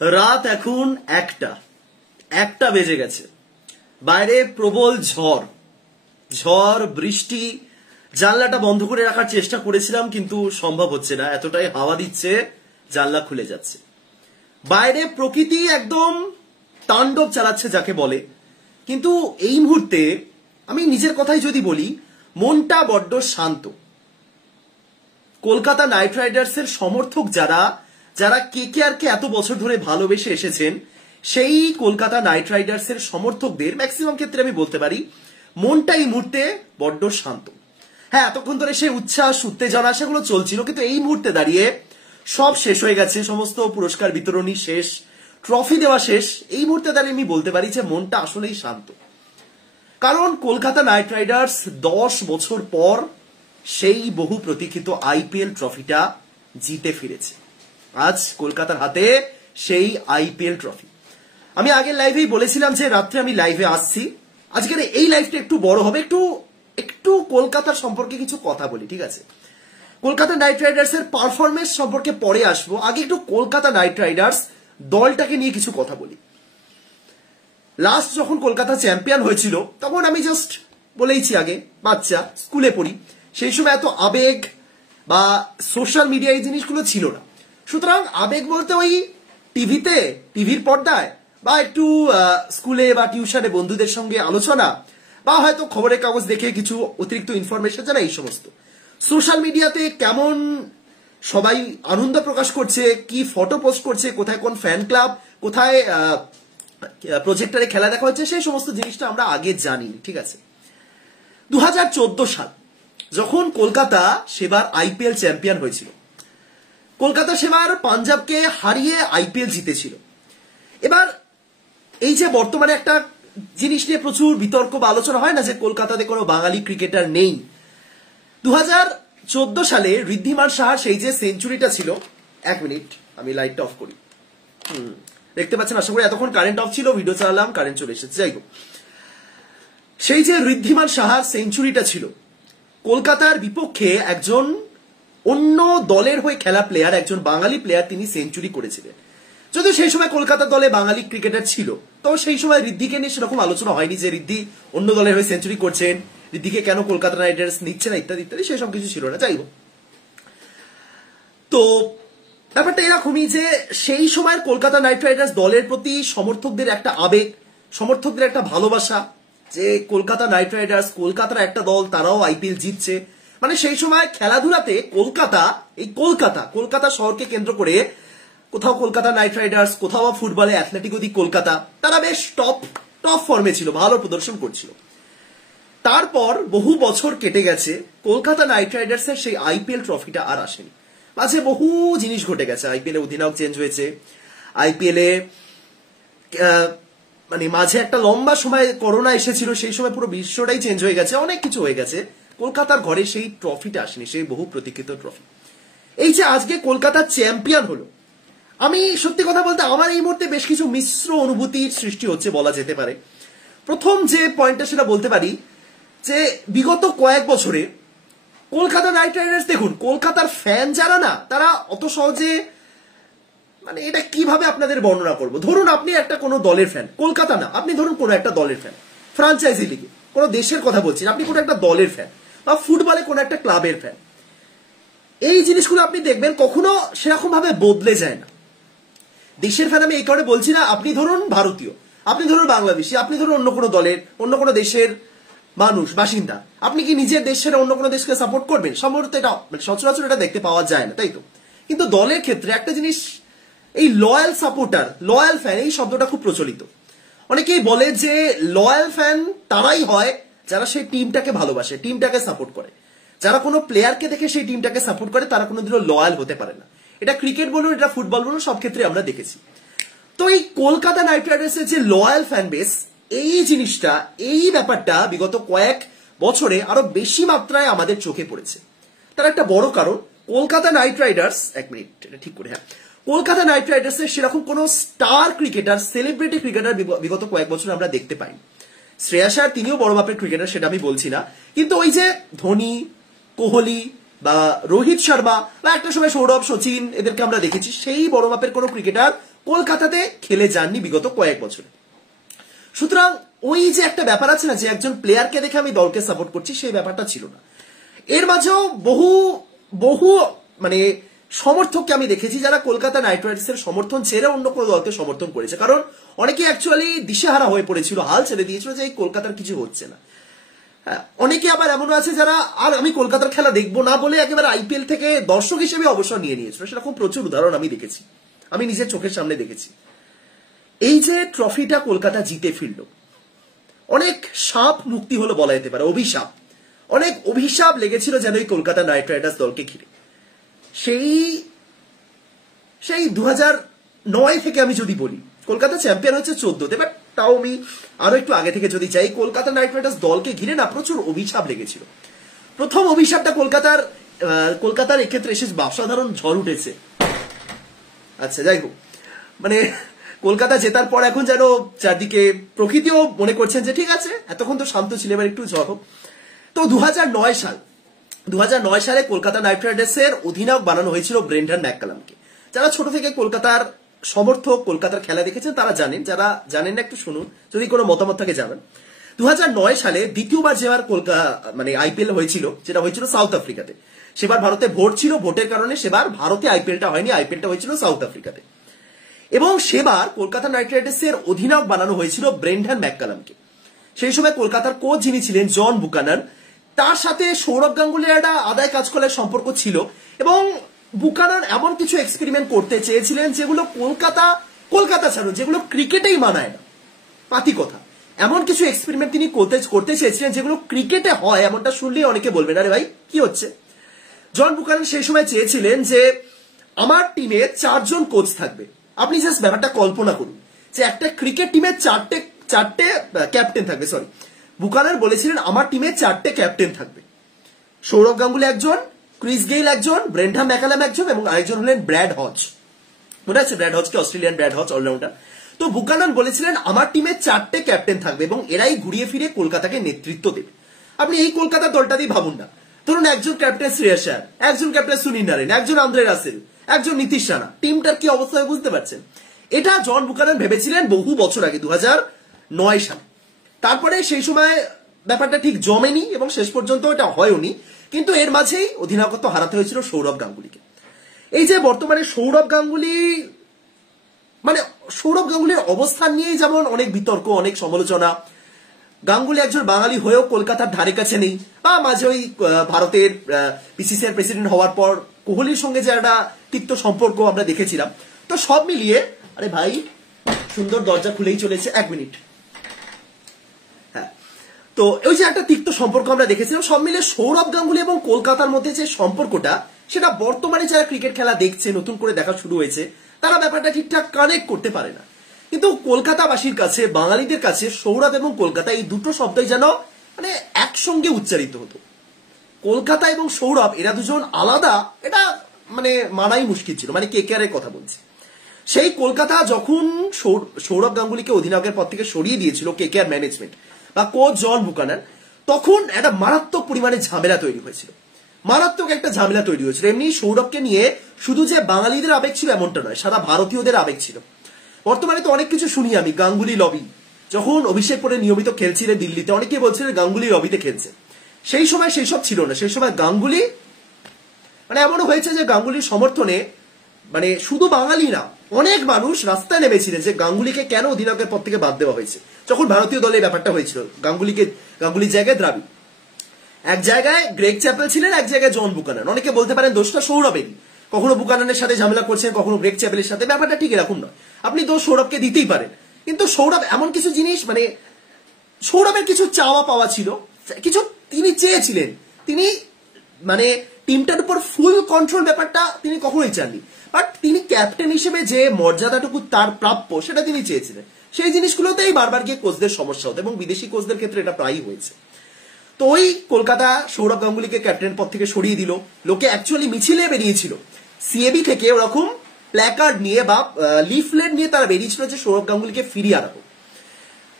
রাত এখন একটা বেজে গেছে। বাইরে প্রবল ঝড় বৃষ্টি। জানলাটা বন্ধ করে রাখার চেষ্টা করেছিলাম কিন্তু সম্ভব হচ্ছে না, এতটাই হাওয়া দিচ্ছে জানলা খুলে যাচ্ছে। বাইরে প্রকৃতি একদম তাণ্ডব চালাচ্ছে যাকে বলে। কিন্তু এই মুহূর্তে আমি নিজের কথাই যদি বলি, মনটা বড্ড শান্ত। কলকাতা নাইট রাইডার্সের সমর্থক যারা কেকেআরকে এত বছর ধরে ভালোবেসে এসেছেন, সেই কলকাতা নাইট রাইডার্সের সমর্থকদের ম্যাক্সিমাম ক্ষেত্রে আমি বলতে পারি মনটা এই মুহূর্তে বড্ড শান্ত। হ্যাঁ, এতক্ষণ ধরে সেই উচ্ছ্বাস উত্তেজনা সেগুলো চলছিল, কিন্তু এই মুহূর্তে দাঁড়িয়ে সব শেষ হয়ে গেছে, সমস্ত পুরস্কার বিতরণী শেষ, ট্রফি দেওয়া শেষ। এই মুহূর্তে দাঁড়িয়ে আমি বলতে পারি যে মনটা আসলেই শান্ত। কারণ কলকাতা নাইট রাইডার্স 10 বছর পর সেই বহু প্রতীক্ষিত আইপিএল ট্রফিটা জিতে ফিরেছে। আজ কলকাতার হাতে সেই আইপিএল ট্রফি। আমি আগের লাইভেই বলেছিলাম যে রাত্রে আমি লাইভে আসছি। আজকের এই লাইভটা একটু বড় হবে, একটু কলকাতার সম্পর্কে কিছু কথা বলি, ঠিক আছে? কলকাতা নাইট রাইডার্স এর পারফরমেন্স সম্পর্কে পরে আসবো, আগে একটু কলকাতা নাইট রাইডার্স দলটাকে নিয়ে কিছু কথা বলি। লাস্ট যখন কলকাতা চ্যাম্পিয়ন হয়েছিল তখন আমি জাস্ট বলেইছি, আগে বাচ্চা, স্কুলে পড়ি, সেই সময় এত আবেগ বা সোশ্যাল মিডিয়া এই জিনিসগুলো ছিল না। সুতরাং আবেগ বলতে ওই টিভির পর্দায় বা একটু স্কুলে বা টিউশনে বন্ধুদের সঙ্গে আলোচনা বা হয়তো খবরের কাগজ দেখে কিছু অতিরিক্ত ইনফরমেশন জানা, এই সমস্ত। সোশ্যাল মিডিয়াতে কেমন সবাই আনন্দ প্রকাশ করছে, কি ফটো পোস্ট করছে, কোথায় কোন ফ্যান ক্লাব, কোথায় প্রজেক্টরে খেলা দেখা হচ্ছে, সেই সমস্ত জিনিসটা আমরা আগে জানি, ঠিক আছে? 2014 সাল যখন কলকাতা সেবার আইপিএল চ্যাম্পিয়ন হয়েছিল, কলকাতা সেবার পাঞ্জাবকে হারিয়ে আইপিএল জিতেছিল। এবার এই যে বর্তমানে একটা জিনিস নিয়ে প্রচুর বিতর্ক বা আলোচনা হয় না, যে কলকাতাতে কোনো বাঙালি ক্রিকেটার নেই। 2014 সালে ঋদ্ধিমান সাহার সেই যে সেঞ্চুরিটা ছিল, 1 মিনিট আমি লাইটটা অফ করি, দেখতে পাচ্ছেন আশা করি, এতক্ষণ কারেন্ট অফ ছিল, ভিডিও চালালাম, কারেন্ট চলে এসেছে। যাই হোক, সেই যে ঋদ্ধিমান সাহার সেঞ্চুরিটা ছিল, কলকাতার বিপক্ষে একজন অন্য দলের হয়ে খেলা প্লেয়ার, একজন বাঙালি প্লেয়ার, তিনি সেঞ্চুরি করেছিলেন। যদিও সেই সময় কলকাতা দলে বাঙালি ক্রিকেটার ছিল, তো সেই সময় ঋদ্ধিকে নিয়ে সেরকম আলোচনা হয়নি যে ঋদ্ধি অন্য দলের হয়ে সেঞ্চুরি করছেন, ঋদ্ধিকে কেন কলকাতা নাইট রাইডার্স নিচ্ছে না, ইত্যাদি ইত্যাদি, সেসব কিছু ছিল না। যাই হোক, তো ব্যাপারটা এরকমই যে সেই সময়ের কলকাতা নাইট রাইডার্স দলের প্রতি সমর্থকদের একটা আবেগ, সমর্থকদের একটা ভালোবাসা, যে কলকাতা নাইট রাইডার্স, কলকাতার একটা দল, তারাও আইপিএল জিতছে। মানে সেই সময় খেলাধুলাতে কলকাতা শহরকে কেন্দ্র করে কোথাও কলকাতা নাইট রাইডার্স, কোথাও ফুটবলে অ্যাথলেটিকো দি কলকাতা, তারা বেশ টপ ফর্মে ছিল, ভালো প্রদর্শন করছিল। তারপর বহু বছর কেটে গেছে, কলকাতা নাইট রাইডার্স এর সেই আইপিএল ট্রফিটা আর আসেনি। মাঝে বহু জিনিস ঘটে গেছে, আইপিএল এ অধিনায়ক চেঞ্জ হয়েছে, আইপিএল এ মানে মাঝে একটা লম্বা সময় করোনা এসেছিল, সেই সময় পুরো বিশ্বটাই চেঞ্জ হয়ে গেছে, অনেক কিছু হয়ে গেছে। কলকাতার ঘরে সেই ট্রফিটা আসেনি, সেই বহু প্রতীক্ষিত ট্রফি। এই যে আজকে কলকাতা চ্যাম্পিয়ন হলো, আমি সত্যি কথা বলতে আমার এই মুহূর্তে বেশ কিছু মিশ্র অনুভূতির সৃষ্টি হচ্ছে বলা যেতে পারে। প্রথম যে পয়েন্টটা সেটা বলতে পারি যে বিগত কয়েক বছরে কলকাতা নাইট রাইডার্স, দেখুন কলকাতার ফ্যান যারা না, তারা অত সহজে, মানে এটা কিভাবে আপনাদের বর্ণনা করব, ধরুন আপনি একটা কোনো দলের ফ্যান, কলকাতা না, আপনি ধরুন কোনো একটা দলের ফ্যান, ফ্রাঞ্চাইজি লিগে কোনো দেশের কথা বলছেন, আপনি কোনো একটা দলের ফ্যান বা ফুটবলে কোনো একটা ক্লাবের ফ্যান, এই জিনিসগুলো আপনি দেখবেন কখনো সেরকম ভাবে বদলে যায় না। দেশের ফ্যান আমি এই কারণে বলছি না, আপনি ধরুন ভারতীয়, আপনি ধরুন বাংলাদেশি, আপনি ধরুন অন্য কোনো দলের, অন্য কোনো দেশের মানুষ, বাসিন্দা, আপনি কি নিজের দেশের অন্য কোনো দেশকে সাপোর্ট করবেন? সম্ভবত এটা সচরাচর এটা দেখতে পাওয়া যায় না, তাই তো? কিন্তু দলের ক্ষেত্রে একটা জিনিস, এই লয়াল সাপোর্টার, লয়াল ফ্যান, এই শব্দটা খুব প্রচলিত। অনেকেই বলে যে লয়াল ফ্যান তারাই হয় যারা সেই টিমটাকে ভালোবাসে, টিমটাকে সাপোর্ট করে। যারা কোনো প্লেয়ারকে দেখে সেই টিমটাকে সাপোর্ট করে, তারা কোনোদিনও লয়াল হতে পারে না। এটা ক্রিকেট বলুন, এটা ফুটবল বলুন, সব ক্ষেত্রে আমরা দেখেছি। তো এই কলকাতা নাইট রাইডার্সের যে লয়াল ফ্যান বেস, এই জিনিসটা, এই ব্যাপারটা বিগত কয়েক বছরে আরো বেশি মাত্রায় আমাদের চোখে পড়েছে। তার একটা বড় কারণ, কলকাতা নাইট রাইডার্স, 1 মিনিট এটা ঠিক করে, হ্যাঁ, কলকাতা নাইট রাইডার্সের সেরকম কোন স্টার ক্রিকেটার, সেলিব্রিটি ক্রিকেটার বিগত কয়েক বছর আমরা দেখতে পাইনি। শ্রেয়াস আয়ার তিনিও বড় মাপের ক্রিকেটার, সেটা আমি বলছি না, কিন্তু ওই যে ধোনি, কোহলি বা রোহিত শর্মা বা একটা সময় সৌরভ, সচিন, এদেরকে আমরা দেখেছি, সেই বড় মাপের কোনো ক্রিকেটার কলকাতাতে খেলে যাননি বিগত কয়েক বছরে। সুতরাং ওই যে একটা ব্যাপার আছে না যে একজন প্লেয়ারকে দেখে আমি দলকে সাপোর্ট করছি, সেই ব্যাপারটা ছিল না। এর মাঝেও বহু বহু মানে সমর্থককে আমি দেখেছি যারা কলকাতা নাইট রাইডার্সের সমর্থন ছেড়ে অন্য কোনো দলকে সমর্থন করেছে, কারণ অনেকে অ্যাকচুয়ালি দিশেহারা হয়ে পড়েছিল, হাল ছেড়ে দিয়েছিল যে এই কলকাতার কিছু হচ্ছে না। অনেকে আবার এমনও আছে যারা আর আমি কলকাতার খেলা দেখবো না বলে একেবারে আইপিএল থেকে দর্শক হিসেবে অবসর নিয়ে নিয়েছিল। সেরকম প্রচুর উদাহরণ আমি দেখেছি, আমি নিজের চোখের সামনে দেখেছি। এই যে ট্রফিটা কলকাতা জিতে ফিরল, অনেক সাপ মুক্তি হলো বলা যেতে পারে, অভিশাপ, অনেক অভিশাপ লেগেছিল যেন এই কলকাতা নাইট রাইডার্স দলকে ঘিরে। সেই 2009 থেকে আমি যদি বলি, কলকাতা চ্যাম্পিয়ন হচ্ছে 14তে, বাট তাও আমি আরো একটু আগে থেকে যদি যাই, কলকাতা নাইট রাইডার্স দলকে ঘিরে না প্রচুর অভিশাপ লেগেছিল। প্রথম অভিশাপটা কলকাতার এক্ষেত্রে এসে অসাধারণ ঝড় উঠেছে। আচ্ছা যাই হোক, মানে কলকাতা জেতার পর এখন যেন চারদিকে প্রকৃতিও মনে করছেন যে ঠিক আছে এতক্ষণ তো শান্ত ছিল, এবার একটু ঝড় হোক। তো 2009 সালে কলকাতা নাইট রাইডার্সের অধিনায়ক বানানো হয়েছিল ব্রেন্ডন ম্যাককালামকে। যারা ছোট থেকে কলকাতার সমর্থক, কলকাতার খেলা দেখেছেন তারা জানেন, যারা জানেন না একটু শুনুন, যদি কোনো মতামত থাকে জানান। 2009 সালে দ্বিতীয়বার যেবার মানে আইপিএল হয়েছিল, যেটা হয়েছিল সাউথ আফ্রিকাতে। সেবার ভারতে ভোট ছিল, ভোটের কারণে সেবার ভারতে আইপিএলটা হয়নি, আইপিএলটা হয়েছিল সাউথ আফ্রিকাতে। এবং সেবার কলকাতা নাইট রাইডার্সের অধিনায়ক বানানো হয়েছিল ব্রেন্ডন ম্যাককালামকে। সেই সময় কলকাতার কোচ যিনি ছিলেন জন বুকানান, তার সাথে সৌরভ গাঙ্গুলির একটা আদায় কাজ করার সম্পর্ক ছিল। এবং বুকানান এমন কিছু এক্সপেরিমেন্ট করতে চেয়েছিলেন যেগুলো কলকাতা ছাড়ুন, যেগুলো ক্রিকেটেই মানায় না, পাতি কথা। এমন কিছু এক্সপেরিমেন্ট তিনি করতে চেয়েছিলেন যেগুলো ক্রিকেটে হয়, এমনটা শুনলেই অনেকে বলবেন আরে ভাই কি হচ্ছে। জন বুকানান সেই সময় চেয়েছিলেন যে আমার টিমে 4 জন কোচ থাকবে। আপনি জাস্ট ব্যাপারটা কল্পনা করুন যে একটা ক্রিকেট টিমে চারটে ক্যাপ্টেন থাকবে। সরি, বুকানান বলেছিলেন আমার টিমে 4টে ক্যাপ্টেন থাকবে। সৌরভ গাঙ্গুলি একজন, ক্রিস গেইল একজন, ব্রেন্ডন ম্যাকালাম একজন, এবং আরেকজন হলেন ব্র্যাড হজ। মনে আছে ব্র্যাড হজকে, অস্ট্রেলিয়ান ব্র্যাড হজ, অলরাউন্ডার। তো বুকানান বলেছিলেন আমার টিমে 4টে ক্যাপ্টেন থাকবে এবং এরাই ঘুরিয়ে ফিরে কলকাতাকে নেতৃত্ব দেবে। আপনি এই কলকাতা দলটাতেই ভাবুন না, ধরুন একজন ক্যাপ্টেন শ্রেয়াস আয়ার, একজন ক্যাপ্টেন সুনীল নারায়ণ, একজন আন্দ্রে রাসেল, একজন নীতিশ রানা, টিমটার কি অবস্থা বুঝতে পারছেন? এটা জন বুকানান ভেবেছিলেন বহু বছর আগে, 2009 সালে। তারপরে সেই সময় ব্যাপারটা ঠিক জমেনি এবং শেষ পর্যন্ত এটা হয়নি, কিন্তু এর মাঝেই অধিনায়কত্ব হারাতে হয়েছিল সৌরভ গাঙ্গুলিকে। এই যে বর্তমানে সৌরভ গাঙ্গুলির অবস্থান নিয়েই যেমন অনেক বিতর্ক, অনেক সমালোচনা। গাঙ্গুলি একজন বাঙালি হয়েও কলকাতার ধারে কাছে নেই, বা মাঝে ওই ভারতের পিসিসিআই প্রেসিডেন্ট হওয়ার পর কোহলির সঙ্গে যে একটা তিক্ত সম্পর্ক আমরা দেখেছিলাম। তো সব মিলিয়ে, আরে ভাই সুন্দর দরজা খুলেই চলেছে, 1 মিনিট। হ্যাঁ, তো ওই যে একটা তিক্ত সম্পর্ক আমরা দেখেছিলাম, সব মিলে সৌরভ গাঙ্গুলি এবং কলকাতার মধ্যে যে সম্পর্কটা, সেটা বর্তমানে যারা ক্রিকেট খেলা দেখছে, নতুন করে দেখা শুরু হয়েছে, তারা ব্যাপারটা ঠিকঠাক কানেক্ট করতে পারে না। কিন্তু কলকাতাবাসীর কাছে, বাঙালিদের কাছে সৌরভ এবং কলকাতা এই দুটো শব্দই যেন মানে একসঙ্গে উচ্চারিত হতো। কলকাতা এবং সৌরভ এরা দুজন আলাদা, এটা মানে মানাই মুশকিল ছিল। মানে কেকেআর এর কথা বলছে। সেই কলকাতা যখন সৌরভ গাঙ্গুলিকে অধিনায়কের পদ থেকে সরিয়ে দিয়েছিল কেকেআর ম্যানেজমেন্ট বা কোচ জন বুকানান, তখন একটা মারাত্মক পরিমাণে ঝামেলা তৈরি হয়েছিল, মারাত্মক একটা ঝামেলা তৈরি হয়েছিল। এমনি সৌরভকে নিয়ে শুধু যে বাঙালিদের আবেগ ছিল এমনটা নয়, সারা ভারতীয়দের আবেগ ছিল। বর্তমানে তো অনেক কিছু শুনি আমি, গাঙ্গুলি লবি। যখন অভিষেক করে নিয়মিত খেলছিলেন দিল্লিতে, অনেকে বলছিলেন গাঙ্গুলি লবিতে খেলছে। সেই সময় সেই সব ছিল না। সেই সময় গাঙ্গুলি মানে এমনও হয়েছে যে গাঙ্গুলির সমর্থনে মানে শুধু বাঙালি না, অনেক মানুষ রাস্তায় নেমেছিলেন যে গাঙ্গুলিকে কেন অধিনায়কের পদ থেকে বাদ দেওয়া হয়েছে। যখন ভারতীয় দলে ব্যাপারটা হয়েছিল, গাঙ্গুলির জায়গায় দ্রাবিড়, এক জায়গায় গ্রেগ চ্যাপেল ছিলেন, এক জায়গায় জন বুকানান। অনেকে বলতে পারেন দোষটা সৌরভেরই, কখনো বুকানানের সাথে ঝামেলা করছেন, কখনো গ্রেগ চ্যাপেলের সাথে। ব্যাপারটা ঠিক এরকম নয়, আপনি দোষ সৌরভকে দিতেই পারেন। কিন্তু সৌরভ এমন কিছু জিনিস, মানে সৌরভের কিছু চাওয়া পাওয়া ছিল, কিছু তিনি চেয়েছিলেন, তিনি মানে টিমটার উপর ফুল কন্ট্রোল ব্যাপারটা তিনি কখনোই চাননি। বাট তিনি ক্যাপ্টেন হিসেবে যে মর্যাদাটুকু তার প্রাপ্য, সেটা তিনি চেয়েছিলেন। সেই জিনিসগুলোতেই বারবার গিয়ে কোচদের সমস্যা হতো এবং বিদেশি কোচদের ক্ষেত্রে এটা প্রায়ই হয়েছে। তো ওই কলকাতা সৌরভ গাঙ্গুলিকে ক্যাপ্টেন পদ থেকে সরিয়ে দিল। লোকে অ্যাকচুয়ালি মিছিলে বেরিয়েছিল, সিএবি থেকে ওরকম প্ল্যাকার্ড নিয়ে বা লিফলেট নিয়ে তারা বেরিয়েছিল যে সৌরভ গাঙ্গুলিকে ফিরিয়ে আনবো।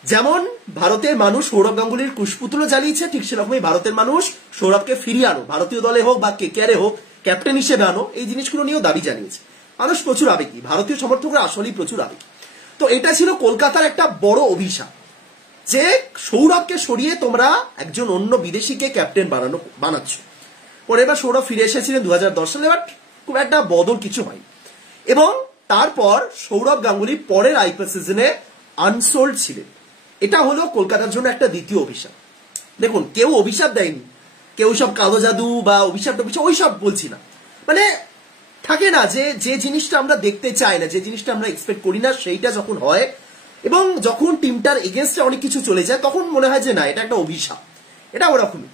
যেমন ভারতের মানুষ সৌরভ গাঙ্গুলির কুশপুতল জ্বালিয়েছে, ঠিক সেরকমই ভারতের মানুষ সৌরভকে ফিরিয়ে আনো, ভারতীয় দলে হোক বা কেকেআরে হোক ক্যাপ্টেন হিসেবে আনো, এই জিনিসগুলো নিয়েও দাবি জানিয়েছে। মানুষ প্রচুর আবেগী, ভারতীয় সমর্থকরা আসলেই প্রচুর আবেগী। তো এটা ছিল কলকাতার একটা বড় অভিশাপ যে সৌরভকে সরিয়ে তোমরা একজন অন্য বিদেশিকে ক্যাপ্টেন বানাচ্ছ। পরে এবার সৌরভ ফিরে এসেছিলেন 2010 সালে, বাট খুব একটা বদল কিছু হয়। এবং তারপর সৌরভ গাঙ্গুলি পরের আইপিএল সিজনে আনসোল্ড ছিলেন। এটা হলো কলকাতার জন্য একটা দ্বিতীয় অভিশাপ। দেখুন, কেউ অভিশাপ দেয়নি, কেউ সব কালো জাদু বা অভিশাপ ওই সব বলছি না, মানে থাকে না যে জিনিসটা আমরা দেখতে চাই না, যে জিনিসটা আমরা এক্সপেক্ট করি না, সেইটা যখন হয় এবং যখন টিমটার এগেনস্টে অনেক কিছু চলে যায় তখন মনে হয় যে না, এটা একটা অভিশাপ। এটা ওরকমই।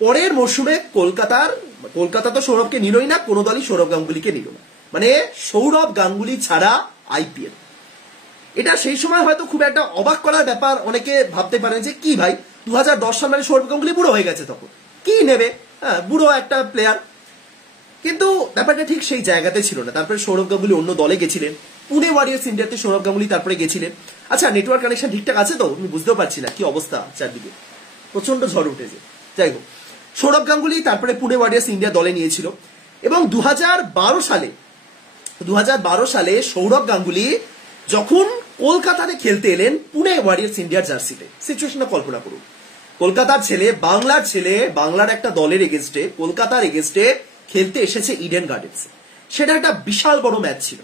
পরের মরশুমে কলকাতা তো সৌরভকে নিলই না, কোনো দলই সৌরভ গাঙ্গুলিকে নিল না, মানে সৌরভ গাঙ্গুলি ছাড়া আইপিএল। এটা সেই সময় হয়তো খুব একটা অবাক করার ব্যাপার, অনেকে ভাবতে পারেন যে কি ভাই 2010 সাল মানে সৌরভ গাঙ্গুলি বুড়ো হয়ে গেছে, তখন কি নেবে, বুড়ো একটা প্লেয়ার। কিন্তু ব্যাপারটা ঠিক সেই জায়গাতে ছিল না। তারপরে সৌরভ গাঙ্গুলি অন্য দলে গেছিলেন, পুনে ওয়ারিয়র্স ইন্ডিয়াতে সৌরভ গাঙ্গুলি তারপরে গেছিলেন। আচ্ছা, নেটওয়ার্ক কানেকশন ঠিকঠাক আছে তো? আমি বুঝতেও পারছি না কি অবস্থা, চারদিকে প্রচন্ড ঝড় উঠেছে। যাই হোক, সৌরভ গাঙ্গুলি তারপরে পুনে ওয়ারিয়র্স ইন্ডিয়া দলে নিয়েছিল এবং 2012 সালে সৌরভ গাঙ্গুলি যখন কলকাতাতে খেলতে এলেন পুনে ওয়ারিয়র্স ইন্ডিয়ার জার্সিতে, সিচুয়েশনটা কল্পনা করুন। কলকাতার ছেলে, বাংলার একটা দলের এগেনস্টে, কলকাতার এগেনস্টে খেলতে এসেছে ইডেন গার্ডেন্স। সেটা একটা বিশাল বড় ম্যাচ ছিল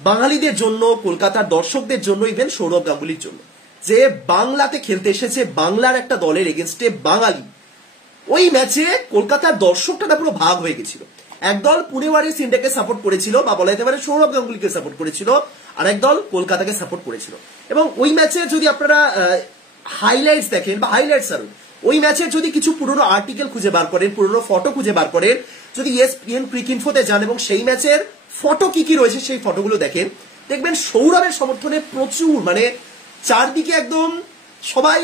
বাঙালিদের জন্য, কলকাতার দর্শকদের জন্য, ইভেন সৌরভ গাঙ্গুলির জন্য, যে বাংলাতে খেলতে এসেছে বাংলার একটা দলের এগেনস্টে বাঙালি। ওই ম্যাচে কলকাতার দর্শকটা পুরো ভাগ হয়ে গেছিল। একদল পুনে ওয়ারিয়র্স ইন্ডিয়াকে সাপোর্ট করেছিল বা বলা যেতে পারে সৌরভ গাঙ্গুলিকে সাপোর্ট করেছিল, আর একদল কলকাতাকে সাপোর্ট করেছিল। এবং ওই ম্যাচে যদি আপনারা হাইলাইটস দেখেন বা হাইলাইটস আরো, ওই ম্যাচের যদি কিছু পুরনো আর্টিকেল খুঁজে বার করেন, পুরনো ফটো খুঁজে বার করেন, যদি ESPN ক্রিক ইনফোতে যান এবং সেই ম্যাচের ফটো কি কি রয়েছে সেই ফটোগুলো দেখেন, দেখবেন সৌরভের সমর্থনে প্রচুর, মানে চারদিকে একদম সবাই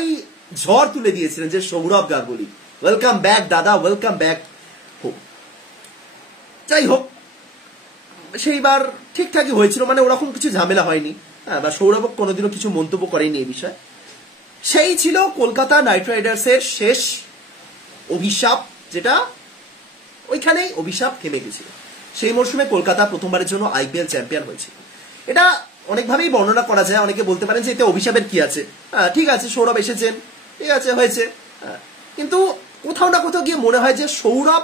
ঝড় তুলে দিয়েছিলেন যে সৌরভ গাঙ্গুলি ওয়েলকাম ব্যাক দাদা, ওয়েলকাম ব্যাক হোক। যাই হোক, সেইবার ঠিকঠাকই হয়েছিল, মানে ওরকম কিছু ঝামেলা হয়নি, বা সৌরভ কোনোদিনও কিছু মন্তব্য করেনি এই বিষয়ে। সেই ছিল কলকাতা নাইট রাইডার্সের শেষ অভিশাপ, যেটা ওইখানেই অভিশাপ থেমে গেছিল। সেই মরশুমে কলকাতা প্রথমবারের জন্য আইপিএল চ্যাম্পিয়ন হয়েছিল। এটা অনেকভাবেই বর্ণনা করা যায়। অনেকে বলতে পারেন যে এতে অভিশাপের কি আছে, ঠিক আছে সৌরভ এসেছেন, ঠিক আছে হয়েছে, কিন্তু কোথাও না কোথাও গিয়ে মনে হয় যে সৌরভ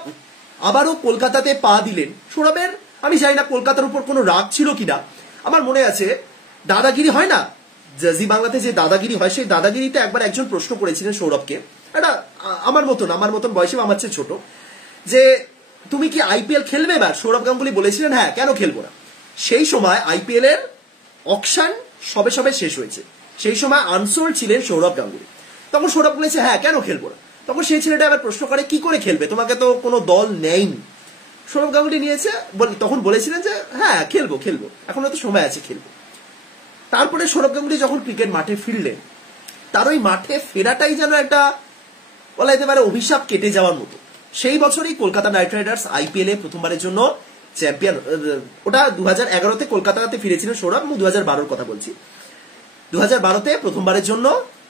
আবারও কলকাতাতে পা দিলেন। সৌরভের আমি জানি না কলকাতার উপর কোনো রাগ ছিল কিনা, আমার মনে আছে দাদাগিরি হয় না জি বাংলাতে, যে দাদাগিরি হয়, সেই দাদাগিরিতে একবার একজন প্রশ্ন করেছিলেন সৌরভকে, এটা আমার মতন বয়সে আমার চেয়ে ছোট, যে তুমি কি আইপিএল খেলবে এবার? সৌরভ গাঙ্গুলি বলেছিলেন হ্যাঁ, কেন খেলবো না। সেই সময় আইপিএল এর অকশন সবে শেষ হয়েছে, সেই সময় আনসোল্ড ছিলেন সৌরভ গাঙ্গুলি। তখন সৌরভ বলেছে হ্যাঁ, কেন খেলবো না। তখন সেই ছেলেটা আবার প্রশ্ন করে কি করে খেলবে, তোমাকে তো কোনো দল নেয়নি। সৌরভ গাঙ্গুলি নিয়েছে, তখন বলেছিলেন যে হ্যাঁ খেলবো, এখনো তো সময় আছে, খেলবো। তারপরে সৌরভ গাঙ্গুলি যখন ক্রিকেট মাঠে ফিরলেন, তার ওই মাঠে ফেরাটাই যেন একটা বলা যেতে পারে অভিশাপ কেটে যাওয়ার মতো। সেই বছরই কলকাতা নাইট রাইডার্স আইপিএল এ প্রথমবারের জন্য চ্যাম্পিয়ন। ওটা 2011-তে কলকাতাতে ফিরেছিলেন সৌরভ, এবং 2012-র কথা বলছি। 2012-তে প্রথমবারের জন্য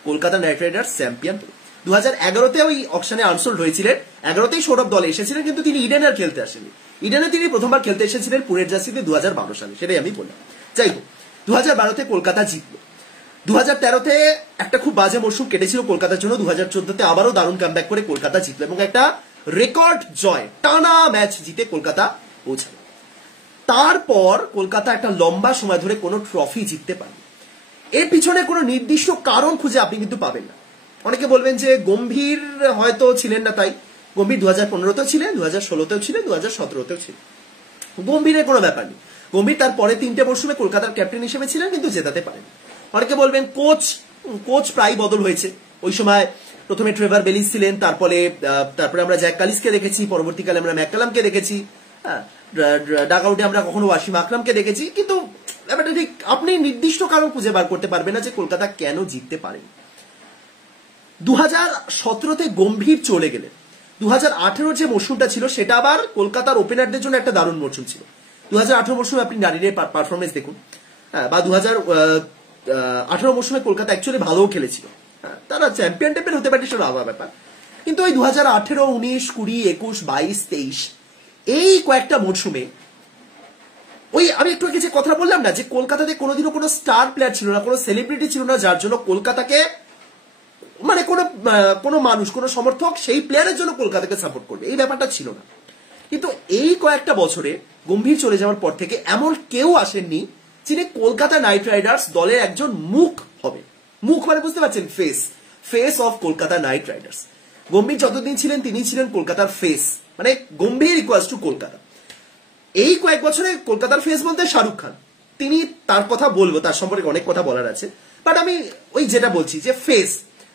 কলকাতা নাইট রাইডার্স চ্যাম্পিয়ন। 2011-তে ওই অকশনে আনসোল্ড হয়েছিলেন, 11-তেই সৌরভ দলে এসেছিলেন, কিন্তু তিনি ইডেনে আর খেলতে আসেননি। ইডেনে তিনি প্রথমবার খেলতে এসেছিলেন পুনের জার্সিতে 2012 সালে, সেটাই আমি বললাম। যাই হোক, 2012-তে কলকাতা জিতল। 2013-তে একটা খুব বাজে মরশুম কেটেছিল কলকাতার জন্য। 2014-তে আবারও দারুণ কামব্যাক করে কলকাতা জিতল এবং একটা রেকর্ড জয়, টানা ম্যাচ জিতে কলকাতা পৌঁছাল। তারপর কলকাতা একটা লম্বা সময় ধরে কোনো ট্রফি জিততে পারেনি। এর পিছনে কোনো নির্দিষ্ট কারণ খুঁজে আপনি কিন্তু পাবেন না। অনেকে বলবেন যে গম্ভীর হয়তো ছিলেন না, তাই গম্ভীর 2015-তেও ছিলেন, 2016-তেও ছিলেন, 2017-তেও ছিলেন, গম্ভীরের কোনো ব্যাপার নেই। গম্ভীর তার পরে 3টে মরশুমে কলকাতার ক্যাপ্টেন হিসেবে ছিলেন, কিন্তু জেতাতে পারেনি। অনেকে বলবেন কোচ প্রায় বদল হয়েছে। ওই সময় প্রথমে ট্রেভার বেলিস ছিলেন, তারপরে আমরা জ্যাক কালিসকে দেখেছি, পরবর্তীকালে আমরা ম্যাককালামকে দেখেছি, ডাক আউটে আমরা কখনো ওয়াসিম আকরামকে দেখেছি, কিন্তু ব্যাপারটা ঠিক আপনি নির্দিষ্ট কারণ খুঁজে বার করতে পারবেন না যে কলকাতা কেন জিততে পারেন। 2017-তে গম্ভীর চলে গেলেন। 2018-র যে মরশুমটা ছিল সেটা আবার কলকাতার ওপেনারদের জন্য একটা দারুণ মরশুম ছিল। 2018 মরশুমে আপনি নারীদের পারফরমেন্স দেখুন, বা 2018 মরশুমে কলকাতা অ্যাকচুয়ালি ভালোও খেলেছিল, তারা চ্যাম্পিয়ন হতে পারে সেটা আলাদা ব্যাপার। কিন্তু ওই 2018, 19, 20, 21, 22, 23 এই কয়েকটা মরশুমে ওই আমি একটু আগে যে কথা বললাম না যে কলকাতাতে কোনোদিনও কোনো স্টার প্লেয়ার ছিল না, কোনো সেলিব্রিটি ছিল না, যার জন্য কলকাতাকে মানে কোনো মানুষ, কোনো সমর্থক সেই প্লেয়ারের জন্য কলকাতাকে সাপোর্ট করবে, এই ব্যাপারটা ছিল না। কিন্তু এই কয়েকটা বছরে গম্ভীর চলে যাওয়ার পর থেকে এমন কেউ আসেননি যিনি কলকাতা নাইট রাইডার্স দলের একজন মুখ হবে। মুখ মানে বুঝতে পারছেন, face of Kolkata Knight Riders. Gambhir যতদিন ছিলেন তিনি ছিলেন কলকাতার ফেস, মানে গম্ভীর ইকুয়ালস টু কলকাতা। এই কয়েক বছরে কলকাতার ফেস বলতে শাহরুখ খান, তিনি তার কথা বলবো, তার সম্পর্কে অনেক কথা বলার আছে, বাট আমি ওই যেটা বলছি যে ফেস,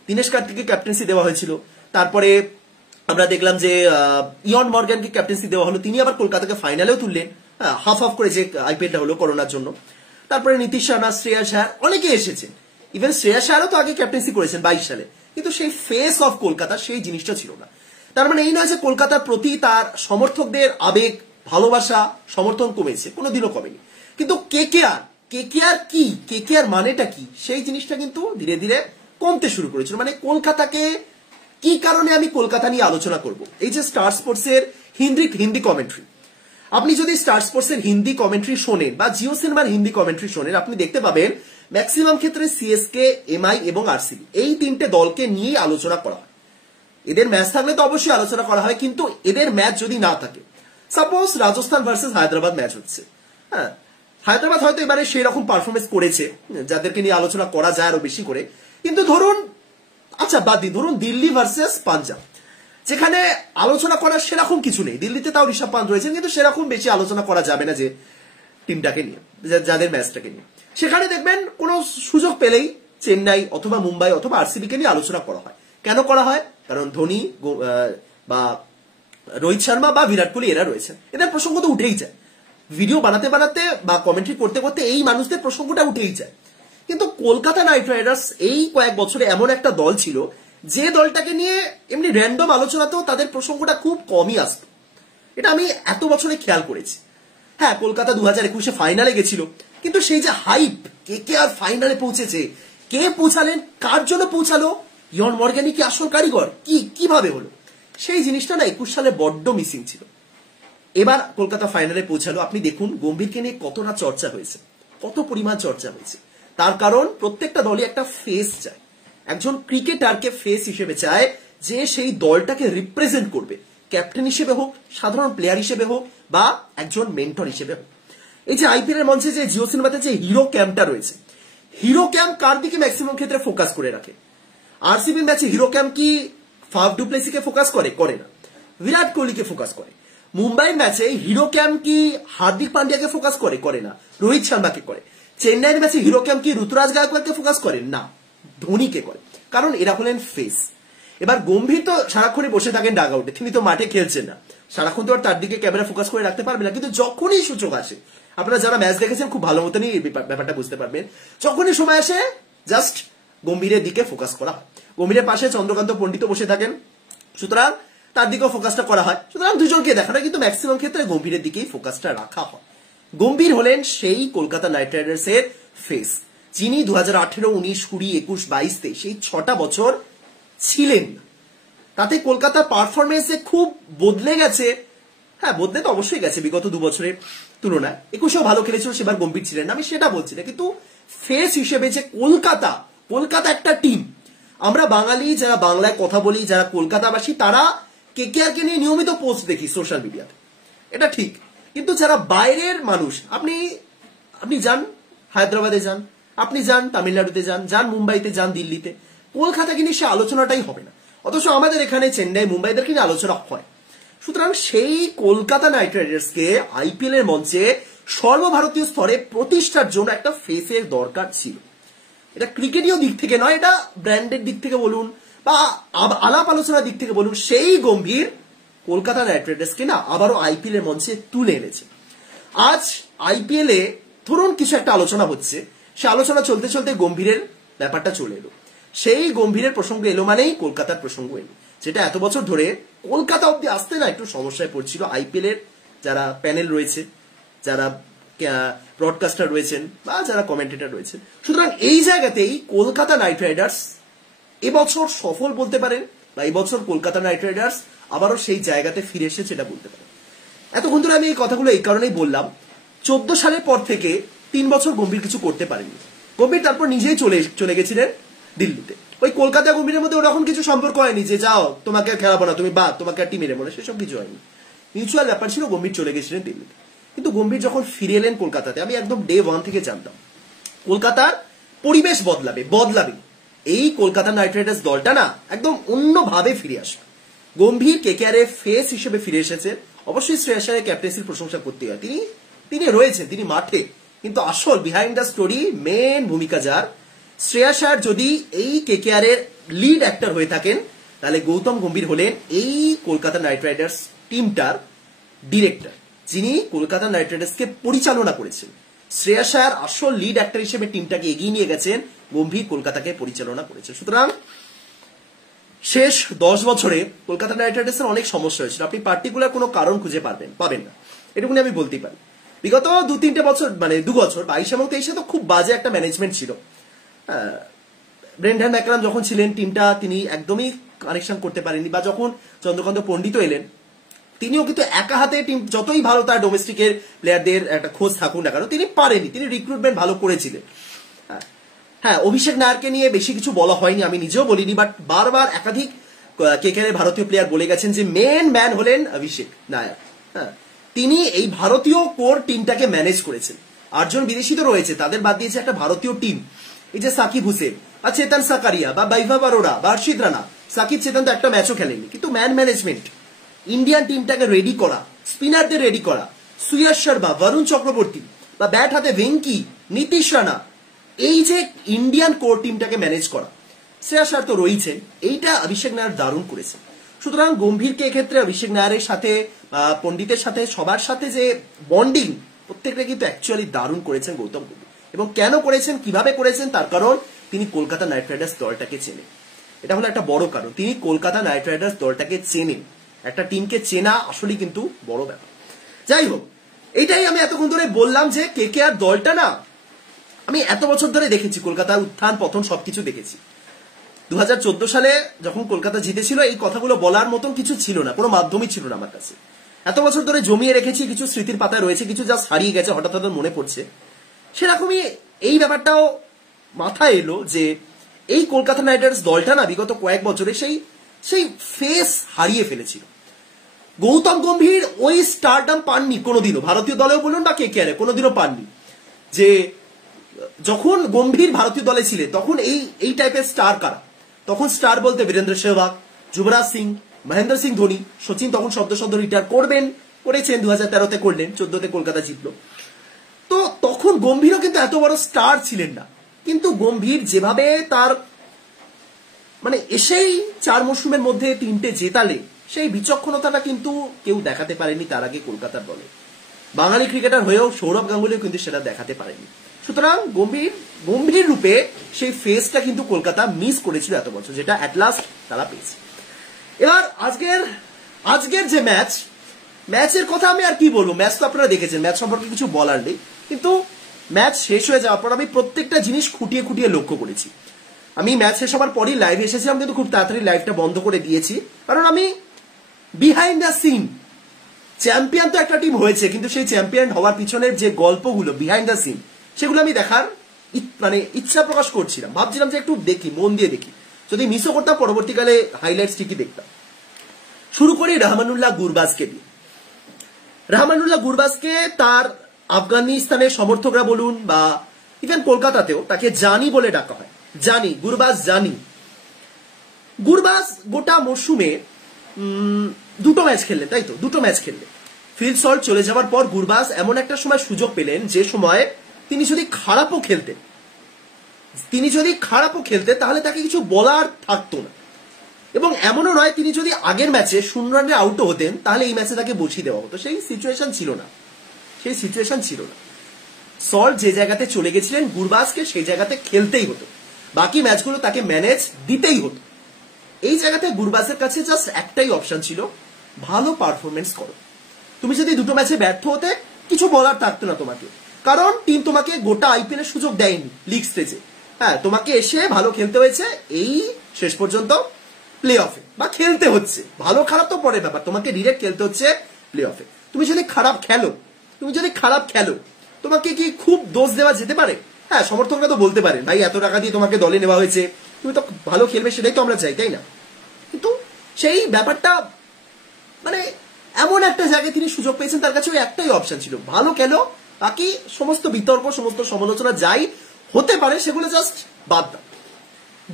দীনেশ কার্তিককে ক্যাপ্টেন্সি দেওয়া হয়েছিল, তারপরে আমরা দেখলাম যে ইয়ন মর্গ্যানকে ক্যাপ্টেন্সি দেওয়া হলো, তিনি আবার কলকাতাকে ফাইনালেও তুললেন, হাফ হাফ করে যে আইপিএলটা হলো করোনার জন্য। তারপরে নীতিশ রানা, শ্রেয়াস আয়ার অনেকে এসেছেন, ইভেন শ্রেয়াস আয়ারও তো আগে ক্যাপ্টেন্সি করেছেন 22 সালে, কিন্তু সেই ফেস অফ কলকাতা সেই জিনিসটা ছিল না। তার মানে এই নয় যে কলকাতার প্রতি তার সমর্থকদের আবেগ, ভালোবাসা, সমর্থন কমেছে, কোনোদিনও কমেনি। কিন্তু কেকেআর কি, কেকেআর মানেটা কি, সেই জিনিসটা কিন্তু ধীরে ধীরে কমতে শুরু করেছিল। মানে কলকাতাকে কি কারণে আমি কলকাতা নিয়ে আলোচনা করব, এই যে স্টার স্পোর্টস এর হিন্দি কমেন্ট্রি, আপনি যদি স্টার স্পোর্টস এর হিন্দি কমেন্ট্রি শোনেন বা জিও সিনেমার হিন্দি কমেন্ট্রি শোনেন, আপনি দেখতে পাবেন ম্যাক্সিমাম ক্ষেত্রে সিএসকে, এমআই এবং আরসিবি এই তিনটে দলকে নিয়েই আলোচনা করা হয়। এদের ম্যাচ থাকলে তো অবশ্যই আলোচনা করা হয়, কিন্তু এদের ম্যাচ যদি না থাকে, suppose Rajasthan versus Hyderabad match হচ্ছে, হ্যাঁ হায়দ্রাবাদ হয়তো এবারে সেই রকম পারফরমেন্স করেছে যাদেরকে নিয়ে আলোচনা করা যায় আরো বেশি করে, কিন্তু ধরুন আচ্ছা বাদ দিন, ধরুন দিল্লি ভার্সেস পাঞ্জাব, যেখানে আলোচনা করার সেরকম কিছু নেই, দিল্লিতে তাও ঋষভ পান্ত রয়েছেন, কিন্তু সেরকম বেশি আলোচনা করা যাবে না যে টিমটাকে নিয়ে, যাদের ম্যাচটাকে নিয়ে। সেখানে দেখবেন কোনো সুযোগ পেলেই চেন্নাই অথবা মুম্বাই অথবা আরসিবি কে নিয়ে আলোচনা করা হয়। কেন করা হয়? কারণ ধোনি বা রোহিত শর্মা বা বিরাট কোহলি এরা রয়েছেন, এদের প্রসঙ্গ তো উঠেই যায়, ভিডিও বানাতে বানাতে বা কমেন্ট্রি করতে করতে এই মানুষদের প্রসঙ্গটা উঠেই যায়। কিন্তু কলকাতা নাইট রাইডার্স এই কয়েক বছরে এমন একটা দল ছিল যে দলটাকে নিয়ে এমনি র্যান্ডম আলোচনাতেও তাদের প্রসঙ্গটা খুব কমই আসতো, এটা আমি এত বছরে খেয়াল করেছি। হ্যাঁ কলকাতা 2021 ফাইনালে গেছিল, কিন্তু সেই যে হাইপ, কে আর ফাইনালে পৌঁছেছে, কে পৌঁছালেন, কার জন্য পৌঁছালো, ইয়ন মর্গ্যানই কি আসল কারিগর, কিভাবে হলো, সেই জিনিসটা না 21 সালে বড্ড মিসিং ছিল। এবার কলকাতা ফাইনালে পৌঁছালো, আপনি দেখুন গম্ভীরকে নিয়ে কতটা চর্চা হয়েছে, কত পরিমাণ চর্চা হয়েছে। তার কারণ প্রত্যেকটা দলই একটা ফেস চায়, একজন ক্রিকেটারকে ফেস হিসেবে চায় যে সেই দলটাকে রিপ্রেজেন্ট করবে, ক্যাপ্টেন হিসেবে হোক, সাধারণ প্লেয়ার হিসেবে হোক, বা একজন মেন্টর হিসেবে হোক। এই যে আইপিএল এর মঞ্চে যে জিও সিনেমাতে যে হিরো ক্যাম্পটা রয়েছে, হিরো ক্যাম্প কার দিকে ম্যাক্সিমাম ক্ষেত্রে ফোকাস করে রাখে? আরসিবি ম্যাচে হিরো ক্যাম্প কি ফাফ ডুপ্লেসিকে ফোকাস করে না, বিরাট কোহলিকে ফোকাস করে। মুম্বাই ম্যাচে হিরো ক্যাম্প কি হার্দিক পান্ডিয়াকে ফোকাস করে না, রোহিত শর্মাকে করে। চেন্নাইয়ের ম্যাচে হিরো ক্যাম্প কি ঋতুরাজ গায়কোয়াড়কে ফোকাস করে না, ধোনিকে করে, কারণ এরা হলেন ফেস। এবার গম্ভীর তো সারাক্ষণই বসে থাকেন ডাগ আউটে, তিনি তো মাঠে খেলছেন না, সারাক্ষণ তো আর তার দিকে ক্যামেরা ফোকাস করে রাখতে পারবে না, কিন্তু যখনই সুযোগ আসে, আপনারা যারা ম্যাচ দেখেছেন খুব ভালো মতনই ব্যাপারটা বুঝতে পারবেন, যখনই সময় আসে জাস্ট গম্ভীরের দিকে ফোকাস করা হয়। গম্ভীরের পাশে চন্দ্রকান্ত পণ্ডিত বসে থাকেন, সুতরাং তার দিকেও ফোকাসটা করা হয়, সুতরাং দুজনকে দেখা হয়, কিন্তু ম্যাক্সিমাম ক্ষেত্রে গম্ভীরের দিকেই ফোকাসটা রাখা হয়। গম্ভীর হলেন সেই কলকাতা নাইট রাইডার্স এর ফেস, যিনি 2018, 19, 20, 21, 22, 23 এই 6টা বছর ছিলেন। তাতে কলকাতার পারফরমেন্সে খুব বদলে গেছে। হ্যাঁ বদলে তো অবশ্যই গেছে বিগত 2 বছরের তুলনায়, 21এও ভালো খেলেছিল, সেবার গম্ভীর ছিলেন, আমি সেটা বলছি না, কিন্তু ফেস হিসেবে যে কলকাতা একটা টিম, আমরা বাঙালি যারা বাংলায় কথা বলি, যারা কলকাতাবাসী, তারা কেকেআর কে নিয়ে নিয়মিত পোস্ট দেখি সোশ্যাল মিডিয়াতে, এটা ঠিক, কিন্তু যারা বাইরের মানুষ, আপনি যান হায়দ্রাবাদে, যান আপনি, যান তামিলনাড়ুতে, যান মুম্বাইতে, যান দিল্লিতে, কলকাতাকে নিয়ে সে আলোচনাটাই হবে না, অথচ আমাদের এখানে চেন্নাই, মুম্বাইদেরকে নিয়ে আলোচনা হয়। সুতরাং সেই কলকাতা নাইট রাইডার্সকে আইপিএল এর মঞ্চে সর্বভারতীয় স্তরে প্রতিষ্ঠার জন্য একটা ফেসের দরকার ছিল। এটা ক্রিকেটীয় দিক থেকে নয়, এটা ব্র্যান্ডের দিক থেকে বলুন বা আলাপ আলোচনার দিক থেকে বলুন, সেই গম্ভীর কলকাতা নাইট রাইডার্সকে না আবারও আইপিএল এর মঞ্চে তুলে এনেছে। আজ আইপিএল এ ধরুন কিছু একটা আলোচনা হচ্ছে, সে আলোচনা চলতে চলতে গম্ভীরের ব্যাপারটা চলে এলো, সেই গম্ভীরের প্রসঙ্গ এলো মানেই কলকাতার প্রসঙ্গ এলো, যেটা এত বছর ধরে কলকাতা অব্দি আসতে না একটু সমস্যায় পড়ছিল আইপিএল এর যারা প্যানেল রয়েছে, যারা ব্রডকাস্টার রয়েছেন বা যারা কমেন্টেটর রয়েছেন। সুতরাং এই জায়গাতেই কলকাতা নাইট রাইডার্স এবছর সফল বলতে পারেন, বা এবছর কলকাতা নাইট রাইডার্স আবারও সেই জায়গাতে ফিরে এসেছে এটা বলতে পারেন। এতক্ষণ ধরে আমি এই কথাগুলো এই কারণেই বললাম সালের পর থেকে 3 বছর গম্ভীর কিছু করতে পারেনি। গম্ভীর তারপর নিজেই চলে গেছিলেন দিল্লিতে। ওই কলকাতা গম্ভীরের মধ্যে ওরকম কিছু সম্পর্ক হয়নি যে যাও তোমাকে আর খেলাবো না, তুমি বাদ, তোমাকে আর টিমে নেবো না, সেসব কিছু হয়নি। মিউচুয়াল ব্যাপার ছিল, গম্ভীর চলে গেছিলেন দিল্লিতে। কিন্তু গম্ভীর যখন ফিরে এলেন কলকাতাতে, আমি একদম ডে 1 থেকে জানতাম কলকাতার পরিবেশ বদলাবে। এই কলকাতা নাইট রাইডার্স দলটা না একদম অন্যভাবে ফিরে আসবে। গম্ভীর কেকেআর এর ফেস হিসেবে ফিরে এসেছে। অবশ্যই শ্রেয়াস আয়ারের ক্যাপ্টেন্সির প্রশংসা করতে হয়, তিনি রয়েছেন, তিনি মাঠে, কিন্তু আসল বিহাইন্ড দ্য স্টোরি মেন ভূমিকা যার শ্রেয়াস আয়ার যদি এই কেকেআর এর লিড অ্যাক্টর হয়ে থাকেন, তাহলে গৌতম গম্ভীর হলেন এই কলকাতা নাইট রাইডার্স টিমটার ডিরেক্টর, যিনি কলকাতা নাইট রাইডার্সকে পরিচালনা করেছেন। শ্রেয়াস আয়ার আসল লিড অ্যাক্টর হিসেবে টিমটাকে এগিয়ে নিয়ে গেছেন, গম্ভীর কলকাতাকে পরিচালনা করেছেন। সুতরাং শেষ 10 বছরে কলকাতা নাইট রাইডার্সের অনেক সমস্যা হয়েছিল, আপনি পার্টিকুলার কোনো কারণ খুঁজে পাবেন না, এটুকুনি আমি বলতেই পারি। বিগত 2-3 বছর, মানে 2 বছর 22 এবং 23 তো খুব বাজে একটা ম্যানেজমেন্ট ছিল। ব্রেন্ডন ম্যাকরাম যখন ছিলেন, টিমটা তিনি একদমই কানেকশন করতে পারেননি, বা যখন চন্দ্রকান্ত পণ্ডিত এলেন, তিনিও কিন্তু একা হাতে টিম, যতই ভালো তার ডোমেস্টিকের প্লেয়ারদের একটা খোঁজ থাকুক না কেন, তিনি পারেনি। তিনি রিক্রুটমেন্ট ভালো করেছিলেন। হ্যাঁ, অভিষেক নায়ারকে নিয়ে বেশি কিছু বলা হয়নি, আমি নিজেও বলিনি, বাট বারবার একাধিক কেকেআর এর ভারতীয় প্লেয়ার বলে গেছেন যে মেন ম্যান হলেন অভিষেক নায়ার। হ্যাঁ, তিনি এই ভারতীয় কোর টিমটাকে ম্যানেজ করেছেন। 8 জন বিদেশি তো রয়েছে, তাদের বাদ দিয়েছে একটা ভারতীয় টিম। এই যে সাকিব হুসেন বা চেতন সাকারিয়া বা বৈভব অরোরা বা হর্ষিত রানা, সাকিব চেতন তো একটা ম্যাচও খেলেনি, কিন্তু ম্যান ম্যানেজমেন্ট, ইন্ডিয়ান টিমটাকে রেডি করা, স্পিনারদের রেডি করা, সুয়াস শর্মা, বরুণ চক্রবর্তী বা ব্যাট হাতে ভেঙ্কি, নীতিশ রানা, এই যে ইন্ডিয়ান কোর টিমটাকে ম্যানেজ করা, শ্রেয়াস আয়ার তো রয়েছেন, এইটা অভিষেক নায়ার দারুণ করেছেন। সুতরাং গম্ভীরকে এক্ষেত্রে অভিষেক নায়ারের সাথে, পণ্ডিতের সাথে, সবার সাথে যে বন্ডিং, প্রত্যেকটা কিন্তু অ্যাকচুয়ালি দারুণ করেছেন গৌতম গম্ভীর। এবং কেন করেছেন, কিভাবে করেছেন, তার কারণ তিনি কলকাতা নাইট রাইডার্স দলটাকে চেনেন। এটা হলো একটা বড় কারণ, তিনি কলকাতা নাইট রাইডার্স দলটাকে চেনেন। একটা টিমকে চেনা আসলেই কিন্তু বড় ব্যাপার। যাই হোক, এইটাই আমি এতক্ষণ ধরে বললাম যে কেকেআর দলটা না, আমি এত বছর ধরে দেখেছি, কলকাতার উত্থান পতন সবকিছু দেখেছি। 2014 সালে যখন কলকাতা জিতেছিল, এই কথাগুলো বলার মতন কিছু ছিল না, কোনো মাধ্যমই ছিল না আমার কাছে। এত বছর ধরে জমিয়ে রেখেছি, কিছু স্মৃতির পাতায় রয়েছে, কিছু জাস্ট হারিয়ে গেছে, হঠাৎ হঠাৎ মনে পড়ছে। সেরকমই এই ব্যাপারটাও মাথায় এলো যে এই কলকাতা নাইট রাইডার্স দলটা না বিগত কয়েক বছরে সেই ফেস হারিয়ে ফেলেছিল। গৌতম গম্ভীর ওই স্টারডাম পাননি কোনোদিনও, ভারতীয় দলেও বলুন বা কেকেআরে কোনোদিনও পাননি। যে যখন গম্ভীর ভারতীয় দলে ছিলেন, তখন এই টাইপের স্টার কারা? তখন স্টার বলতে বীরেন্দ্র সেহবাগ, যুবরাজ সিং, মহেন্দ্র সিং ধোনি, সচিন তখন সদ্য রিটায়ার করেছেন, 2013-তে করলেন, 14-তে কলকাতা জিতল। তো তখন গম্ভীরও কিন্তু এত বড় স্টার ছিলেন না, কিন্তু গম্ভীর যেভাবে তার মানে এসেই 4 মরশুমের মধ্যে 3টে জেতালে, সেই বিচক্ষণতাটা কিন্তু কেউ দেখাতে পারেনি তার আগে কলকাতার দলে। বাঙালি ক্রিকেটার হয়েও সৌরভ গাঙ্গুলিও কিন্তু সেটা দেখাতে পারেনি। সুতরাং গম্ভীর রূপে সেই ফেসটা কিন্তু কলকাতা মিস করেছিল এত বছর, যেটা অ্যাট লাস্ট তারা পেয়েছে। এবার আজকের যে ম্যাচের কথা আমি আর কি বলবো, ম্যাচ তো আপনারা দেখেছেন, ম্যাচ সম্পর্কে কিছু বলার নেই। কিন্তু ম্যাচ শেষ হয়ে যাওয়ার পর আমি প্রত্যেকটা জিনিস খুঁটিয়ে লক্ষ্য করেছি। আমি ম্যাচ শেষ হওয়ার পরই লাইভে এসেছিলাম, কিন্তু খুব তাড়াতাড়ি লাইভটা বন্ধ করে দিয়েছি, কারণ আমি বিহাইন্ড দ্য সিন, চ্যাম্পিয়ন তো একটা টিম হয়েছে, কিন্তু সেই চ্যাম্পিয়ন হওয়ার পিছনের যে গল্পগুলো বিহাইন্ড দ্য সিন, সেগুলো আমি দেখার মানে ইচ্ছা প্রকাশ করছিলাম। ভাবছিলাম যে একটু দেখি, মন দিয়ে দেখি, যদি মিসও করতাম পরবর্তীকালে হাইলাইটস ঠিকই দেখতাম। শুরু করি রহমানুল্লাহ গুরবাজকে দিয়ে। রহমানুল্লাহ গুরবাজকে তার আফগানিস্তানের সমর্থকরা বলুন বা ইভেন কলকাতাতেও তাকে জানি বলে ডাকা হয়। গুরবাজ গোটা মরশুমে 2টো ম্যাচ খেললেন, তাই তো, 2টো ম্যাচ খেললেন। ফিল সল্ট চলে যাওয়ার পর গুরবাজ এমন একটা সময় সুযোগ পেলেন, যে সময় তিনি যদি খারাপও খেলতেন তাহলে তাকে কিছু বলার থাকতো না। এবং এমনও নয়, তিনি যদি আগের ম্যাচে 0 রানে আউটও হতেন, তাহলে এই ম্যাচে তাকে বসিয়ে দেওয়া হতো। সেই সিচুয়েশন ছিল না। সল্ট যে জায়গাতে চলে গেছিলেন, গুরবাজকে সেই জায়গাতে খেলতেই হতো, বাকি ম্যাচগুলো তাকে ম্যানেজ দিতেই হতো। এই জায়গাতে গুরবাজের কাছে জাস্ট একটাই অপশন ছিল, ভালো পারফরমেন্স করো। তুমি যদি 2টো ম্যাচে ব্যর্থ হতে, কিছু বলার থাকতো না তোমাকে, কারণ টিম তোমাকে গোটা আইপিএল এর সুযোগ দেয়নি লিগ স্টেজে। হ্যাঁ, তোমাকে এসে ভালো খেলতে হয়েছে, এই শেষ পর্যন্ত প্লে অফে, বা খেলতে হচ্ছে, ভালো খারাপ তো পরের ব্যাপার, তোমাকে ডিরেক্ট খেলতে হচ্ছে প্লে অফে। তুমি যদি খারাপ খেলো, তুমি যদি খারাপ খেলো তোমাকে কি খুব দোষ দেওয়া যেতে পারে? হ্যাঁ, সমর্থকরা তো বলতে পারেন ভাই এত টাকা দিয়ে তোমাকে দলে নেওয়া হয়েছে, তুমি তো ভালো খেলবে, সেটাই তো আমরা চাই, তাই না? কিন্তু সেই ব্যাপারটা মানে এমন একটা জায়গায় তিনি সুযোগ পেয়েছেন, তার কাছে ওই একটাই অপশন ছিল, ভালো খেলো, বাকি সমস্ত বিতর্ক সমস্ত সমালোচনা যাই হতে পারে সেগুলো জাস্ট বাদ দাও।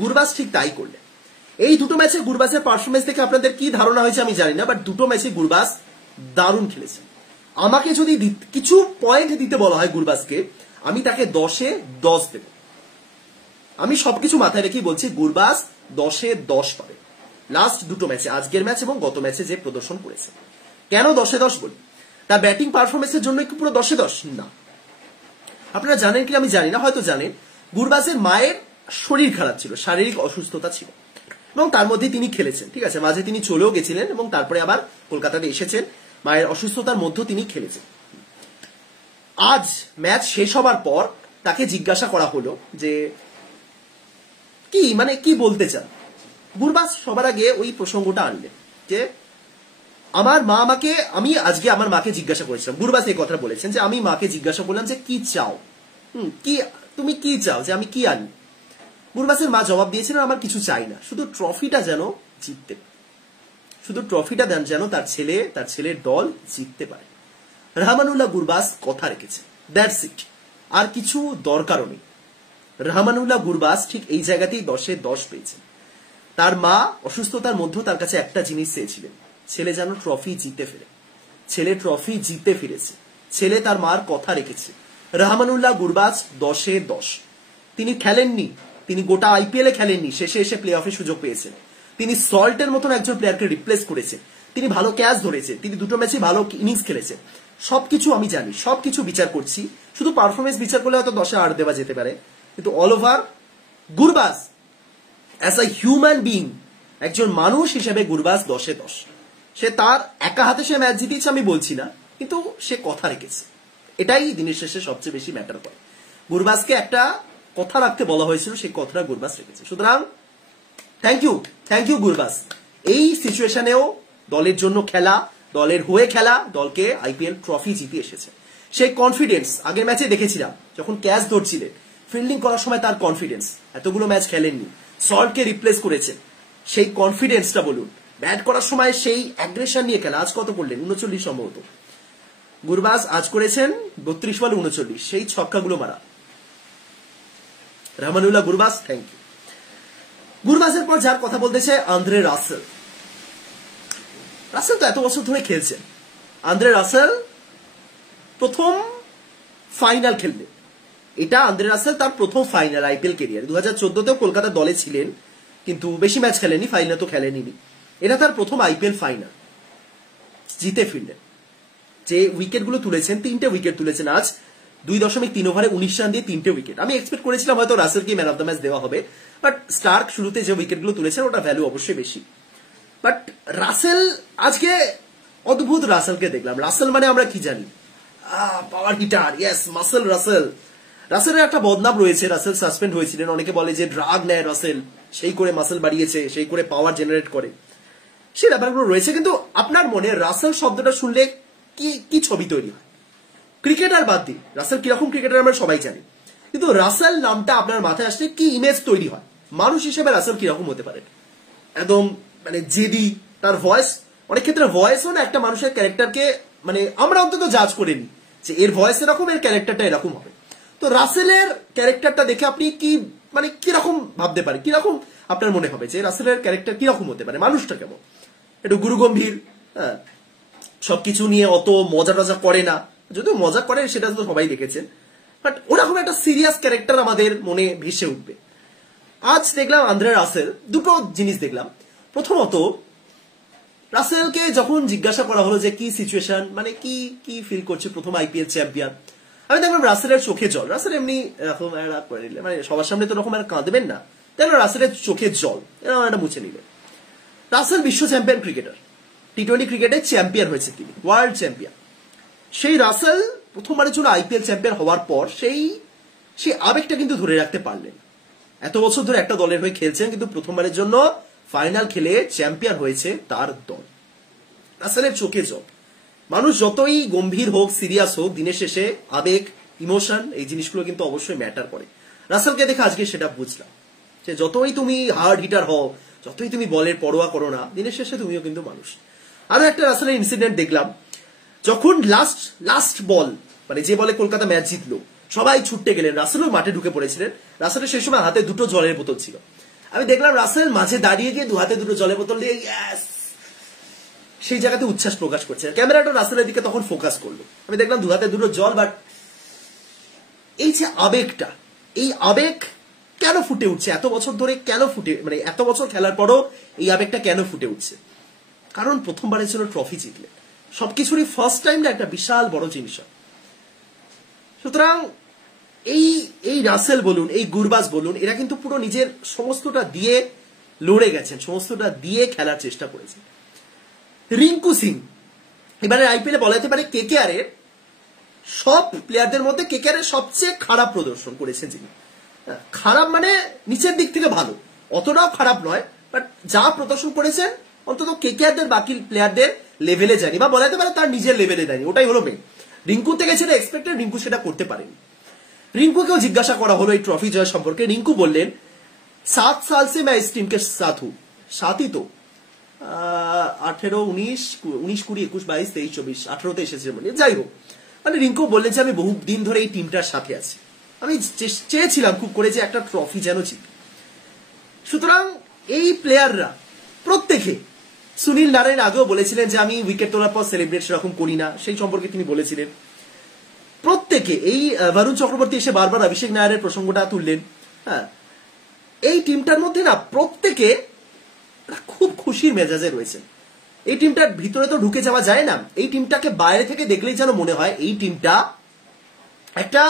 গুরবাজ ঠিক তাই করলেন। এই দুটো ম্যাচে গুরবাজের পারফরমেন্স দেখে আপনাদের কি ধারণা হয়েছে আমি জানি না, বাট দুটো ম্যাচে গুরবাজ দারুণ খেলেছে। আমাকে যদি কিছু পয়েন্ট দিতে বলা হয় গুরবাজকে, আমি তাকে 10-এ 10 দেব। আমি সবকিছু মাথায় রেখেই বলছি গুরবাজ 10-এ 10 পাবে লাস্ট দুটো ম্যাচে, আজকের ম্যাচ এবং গত ম্যাচে যে প্রদর্শন করেছে। কেন 10-এ 10 বলি? তার ব্যাটিং পারফরমেন্সের জন্য কি পুরো 10-এ 10 না? আপনারা জানেন কি আমি জানি না, হয়তো জানেন, গুরবাজের মায়ের শরীর খারাপ ছিল, শারীরিক অসুস্থতা ছিল এবং তার মধ্যে তিনি খেলেছেন। ঠিক আছে, মাঝে তিনি চলেও গেছিলেন এবং তারপরে আবার কলকাতাতে এসেছেন, মায়ের অসুস্থতার মধ্যে তিনি খেলেছেন। আজ ম্যাচ শেষ হবার পর তাকে জিজ্ঞাসা করা হলো যে কি মানে কি বলতে চান। গুরবাজ সবার আগে ওই প্রসঙ্গটা আনলেন যে আমার মা আমাকে, আমি আজকে আমার মাকে জিজ্ঞাসা করেছিলাম, গুরবাজ এই কথা বলেছেন যে আমি মাকে জিজ্ঞাসা করলাম যে কি চাও, কি তুমি কি চাও যে আমি কি আনি। গুরবাজের মা জবাব দিয়েছিলেন আমার কিছু চাই না, শুধু ট্রফিটা যেন জিততে, শুধু ট্রফিটা দেন যেন তার ছেলের দল জিততে পারে। রহমানুল্লাহ গুরবাজ কথা রেখেছে, দ্যাটস ইট, আর কিছু দরকারও নেই। রহমানুল্লাহ গুরবাজ ঠিক এই জায়গাতেই 10-এ 10 পেয়েছেন। তার মা অসুস্থতার মধ্যেও তার কাছে একটা জিনিস চেয়েছিলেন, ছেলে যেন ট্রফি জিতে ফেরে। ছেলে ট্রফি জিতে ফিরেছে, ছেলে তার মার কথা রেখেছে। রহমানুল্লাহ গুরবাজ 10-এ 10। তিনি খেলেননি, তিনি গোটা আইপিএলে খেলেননি, শেষে এসে প্লে অফে সুযোগ পেয়েছেন। তিনি সল্টের মতন একজন প্লেয়ারকে রিপ্লেস করেছেন, তিনি ভালো ক্যাচ ধরেছেন, তিনি দুটো ম্যাচে ভালো ইনিংস খেলেছেন। সবকিছু আমি জানি, সবকিছু বিচার করছি, শুধু পারফরমেন্স বিচার করলে হয়তো 10-এ 8 দেওয়া যেতে পারে, কিন্তু all over Gurbaz as a human being, একজন মানুষ হিসেবে গুরবাজ 10-এ 10। সে তার একা হাতে সে ম্যাচ জিতিয়েছে আমি বলছি না, কিন্তু সে কথা রেখেছে, এটাই দিনের শেষে সবচেয়ে বেশি ম্যাটার করে। গুরবাজকে একটা কথা রাখতে বলা হয়েছিল, সেই কথাটা গুরবাজ রেখেছে। সুতরাং থ্যাংক ইউ গুরবাজ। এই সিচুয়েশনেও দলের জন্য খেলা, দলের হয়ে খেলা, দলকে আইপিএল ট্রফি জিতে এসেছে। সেই কনফিডেন্স আগের ম্যাচে দেখেছিলাম, যখন ক্যাচ ধরছিলেন, ফিল্ডিং করার সময় তার কনফিডেন্স, এতগুলো ম্যাচ খেলেননি, সল্টকে রিপ্লেস করেছেন, সেই কনফিডেন্সটা বলুন, ব্যাট করার সময় সেই অ্যাগ্রেশন নিয়ে খেলা। আজ কত করলেন? 39 সম্ভবত গুরবাজ আজ করেছেন, 32 বলে 39, সেই ছক্কাগুলো মারা। Rahmanullah Gurbaz, thank you. গুরবাজের পর যার কথা বলতেছে আন্দ্রে রাসেল। রাসেল তো এত বছর ধরে খেলছেন, আন্দ্রে রাসেল প্রথম ফাইনাল খেললেন, এটা আন্দ্রে রাসেল তার প্রথম ফাইনাল আইপিএল কেরিয়ার। 2014-তেও কলকাতার দলে ছিলেন, কিন্তু বেশি ম্যাচ খেলেনি, ফাইনাল তো খেলেনি। এটা তার প্রথম আইপিএল ফাইনাল, জিতে ফিরলেন। যে উইকেটগুলো তুলেছেন, 3টে উইকেট তুলেছেন আজ, 2.3 ওভারে 19 রান দিয়ে 3টে উইকেট। আমি এক্সপেক্ট করেছিলাম হয়তো রাসেলকে ম্যান অফ দ্য ম্যাচ দেওয়া হবে, বাট স্টার্ক শুরুতে যে উইকেটগুলো তুলেছেন ওটা ভ্যালু অবশ্যই বেশি। বাট রাসেল আজকে অদ্ভুত রাসেলকে দেখলাম। রাসেল মানে আমরা কি জানি, power hitter, yes, muscle Russell. রাসেলের একটা বদনাম রয়েছে, রাসেল সাসপেন্ড হয়েছিলেন, অনেকে বলে যে ড্রাগ নেয় রাসেল, সেই করে মাসেল বাড়িয়েছে, সেই করে পাওয়ার জেনারেট করে, সেই ব্যাপারগুলো রয়েছে। কিন্তু আপনার মনে রাসেল শব্দটা শুনলে কি ছবি তৈরি হয়? ক্রিকেটার বাদ দিই, রাসেল কিরকম ক্রিকেটার আমরা সবাই জানি, কিন্তু রাসেল নামটা আপনার মাথায় আসলে কি ইমেজ তৈরি হয়? মানুষ হিসেবে রাসেল কিরকম হতে পারে? একদম মানে জেদি, তার ভয়েস, অনেক ক্ষেত্রে ভয়েসও না একটা মানুষের ক্যারেক্টারকে, মানে আমরা অন্তত জাজ করে নিই যে এর ভয়েস এরকম, এর ক্যারেক্টারটা এরকম হবে। তো রাসেলের ক্যারেক্টারটা দেখে আপনি কি মানে কিরকম ভাবতে পারেন, কিরকম আপনার মনে হবে যে রাসেলের ক্যারেক্টার কিরকম হতে পারে? মানুষটা কেমন? একটু গুরুগম্ভীর, হ্যাঁ, সবকিছু নিয়ে অত মজা টজা করে না, যদিও মজা করে সেটা তো সবাই দেখেছেন, বাট ওরকম একটা সিরিয়াস ক্যারেক্টার আমাদের মনে ভেসে উঠবে। আজ দেখলাম আন্দ্রে রাসেল, দুটো জিনিস দেখলাম। প্রথমত, রাসেলকে যখন জিজ্ঞাসা করা হলো যে কি সিচুয়েশন, মানে কি ফিল করছে প্রথম আইপিএল চ্যাম্পিয়ন, আমি দেখলাম রাসেলের চোখে জল। রাসেল এমনি এরকম করে নিলে, মানে সবার সামনে তো এরকম আর কাঁদবেন না, তাই রাসেলের চোখে জল এরকম একটা মুছে নিলেন। রাসেল বিশ্ব চ্যাম্পিয়ন ক্রিকেটার, টি20 ক্রিকেটে চ্যাম্পিয়ন হয়েছে তিনি, ওয়ার্ল্ড চ্যাম্পিয়ন। সেই রাসেল প্রথমবারের জন্য আইপিএল চ্যাম্পিয়ন হওয়ার পর সেই আবেগটা কিন্তু ধরে রাখতে পারলেন। এত বছর ধরে একটা দলের হয়ে খেলছেন, কিন্তু প্রথমবারের জন্য ফাইনাল খেলে চ্যাম্পিয়ন হয়েছে তার দল। রাসেলের চোখে জল। মানুষ যতই গম্ভীর হোক, সিরিয়াস হোক, দিনের শেষে আবেগ, ইমোশন, এই জিনিসগুলো কিন্তু অবশ্যই ম্যাটার করে। রাসেলকে দেখে আজকে সেটা বুঝলাম যে যতই তুমি হার্ড হিটার হও, যতই তুমি বলের পরোয়া করো না, দিনের শেষে তুমিও কিন্তু মানুষ। আরো একটা রাসেলের ইনসিডেন্ট দেখলাম, যখন লাস্ট বল, মানে যে বলে কলকাতা ম্যাচ জিতলো, সবাই ছুটতে গেলেন, রাসেলও মাঠে ঢুকে পড়েছিলেন। রাসেলের সেই সময় হাতে 2টো জলের বোতল ছিল। আমি দেখলাম রাসেল মাঝে দাঁড়িয়ে গিয়ে 2 হাতে 2টো জলের বোতল দিয়ে ইয়েস সেই জায়গাতে উচ্ছ্বাস প্রকাশ করছে। ক্যামেরাটা রাসেলের দিকে তখন ফোকাস করলো। আমি দেখলাম 2 হাতে 2টো জল, বাট এই যে আবেগটা, এই আবেগ কেন ফুটে উঠছে এত বছর ধরে, কেন ফুটে, মানে এত বছর খেলার পরও এই আবেগটা কেন ফুটে উঠছে? কারণ প্রথমবারের জন্য ট্রফি জিতলে, সবকিছুরই ফার্স্ট টাইম না একটা বিশাল বড় জিনিস হয়। সুতরাং এই রাসেল বলুন, এই গুরবাজ বলুন, এরা কিন্তু পুরো নিজের সমস্তটা দিয়ে লড়ে গেছেন, সমস্তটা দিয়ে খেলার চেষ্টা করেছেন। রিঙ্কু সিং এবারে আইপিএলে বলা যেতে পারে কেকেআর এর সব প্লেয়ারদের মধ্যে কেকেআর এর সবচেয়ে খারাপ প্রদর্শন করেছেন যিনি। খারাপ মানে নিচের দিক থেকে ভালো, অতটাও খারাপ নয়, বাট যা প্রদর্শন করেছেন অন্তত কেকেআরদের বাকি প্লেয়ারদের লেভেলে যায়নি, বা বলা যেতে পারে তার নিজের লেভেলে যায়নি। ওটাই হলো মেন। রিঙ্কু থেকে সেটা এক্সপেক্টেড, রিঙ্কু সেটা করতে পারেনি। রিঙ্কুকেও জিজ্ঞাসা করা হলো এই ট্রফি জয় সম্পর্কে। রিঙ্কু বললেন 7 साल से मैं इस टीम के साथ हूं। साथ ही तो 18, 19, 20, 21, 22, 23, 24, 18তে এসেছে বলে, যাই হোক, মানে রিঙ্কু বললেন যে আমি বহু দিন ধরে এই টিমটার সাথে আছি, আমি চেয়েছিলাম খুব করে যে একটা ট্রফি যেন জিতি। সুতরাং এই প্লেয়াররা প্রত্যেকে, সুনীল নারায়ণ আগেও বলেছিলেন যে আমি উইকেট তোলার পর সেলিব্রেট সেরকম করি না, সেই সম্পর্কে তিনি বলেছিলেন। প্রত্যেকে, এই বরুণ চক্রবর্তী এসে বারবার অভিষেক নায়ারের প্রসঙ্গটা তুললেন। হ্যাঁ, এই টিমটার মধ্যে না প্রত্যেকে খুব খুশির মেজাজে রয়েছে। এই টিমটার ভিতরে তো ঢুকে যাওয়া যায় না, এই টিমটাকে বাইরে থেকে দেখলেই যেন মনে হয় এই টিমটা একটা,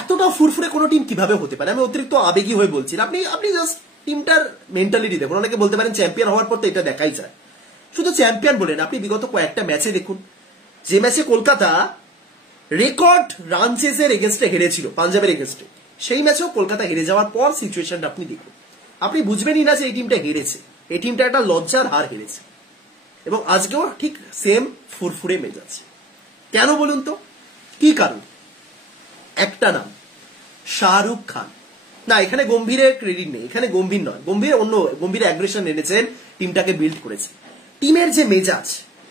এতটা ফুরফুরে কোনো টিম কিভাবে হতে পারে। আমি অতিরিক্ত আবেগী হয়ে বলছি না, আপনি জাস্ট টিমটার মেন্টালিটি দেখুন। অনেকে বলতে পারেন চ্যাম্পিয়ন হওয়ার পর তো এটা দেখাই যায়। শুধু চ্যাম্পিয়ন বলেন, আপনি বিগত কয়েকটা ম্যাচে দেখুন, যে ম্যাচে কলকাতা রেকর্ড রান চেজের এগেনস্টে হেরেছিল পাঞ্জাবের এগেনস্টে, সেই ম্যাচেও কলকাতা হেরে যাওয়ার পর সিচুয়েশনটা আপনি দেখুন, আপনি বুঝবেনই না যে এই টিমটা হেরেছে, এই টিমটা একটা লজ্জার হার হেরেছে। এবং আজকেও ঠিক সেম ফুরফুরে মেজাজ। কেন বলুন তো, কি কারণ? একটা নাম, শাহরুখ খান। না, এখানে গম্ভীরের ক্রেডিট নেই, এখানে গম্ভীর নয়, গম্ভীর অ্যাগ্রেশন এনেছেন, টিমটাকে বিল্ড করেছে। টিমের যে মেজাজ,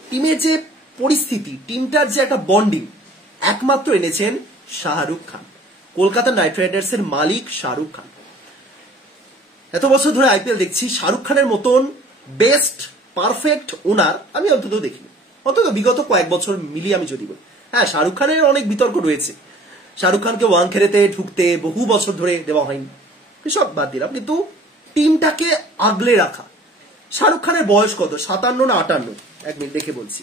টিমের যে পরিস্থিতি, টিমটার যে একটা বন্ডিং, একমাত্র এনেছেন শাহরুখ খান। কলকাতা নাইট রাইডার্সের মালিক শাহরুখ খান। এত বছর ধরে আইপিএল দেখছি, শাহরুখ খানের মতন বেস্ট পারফেক্ট ওনার আমি অন্তত দেখিনি, অন্তত বিগত কয়েক বছর মিলিয়ে আমি যদি বলি। হ্যাঁ, শাহরুখ খানের অনেক বিতর্ক রয়েছে, শাহরুখ খানকে ওয়াংখেড়েতে ঢুকতে বহু বছর ধরে দেওয়া হয়নি, এসব বাদ দিলাম, কিন্তু টিমটাকে আগলে রাখা। শাহরুখ খানের বয়স কত, 57 না 58? 1 মিনিট দেখে বলছি।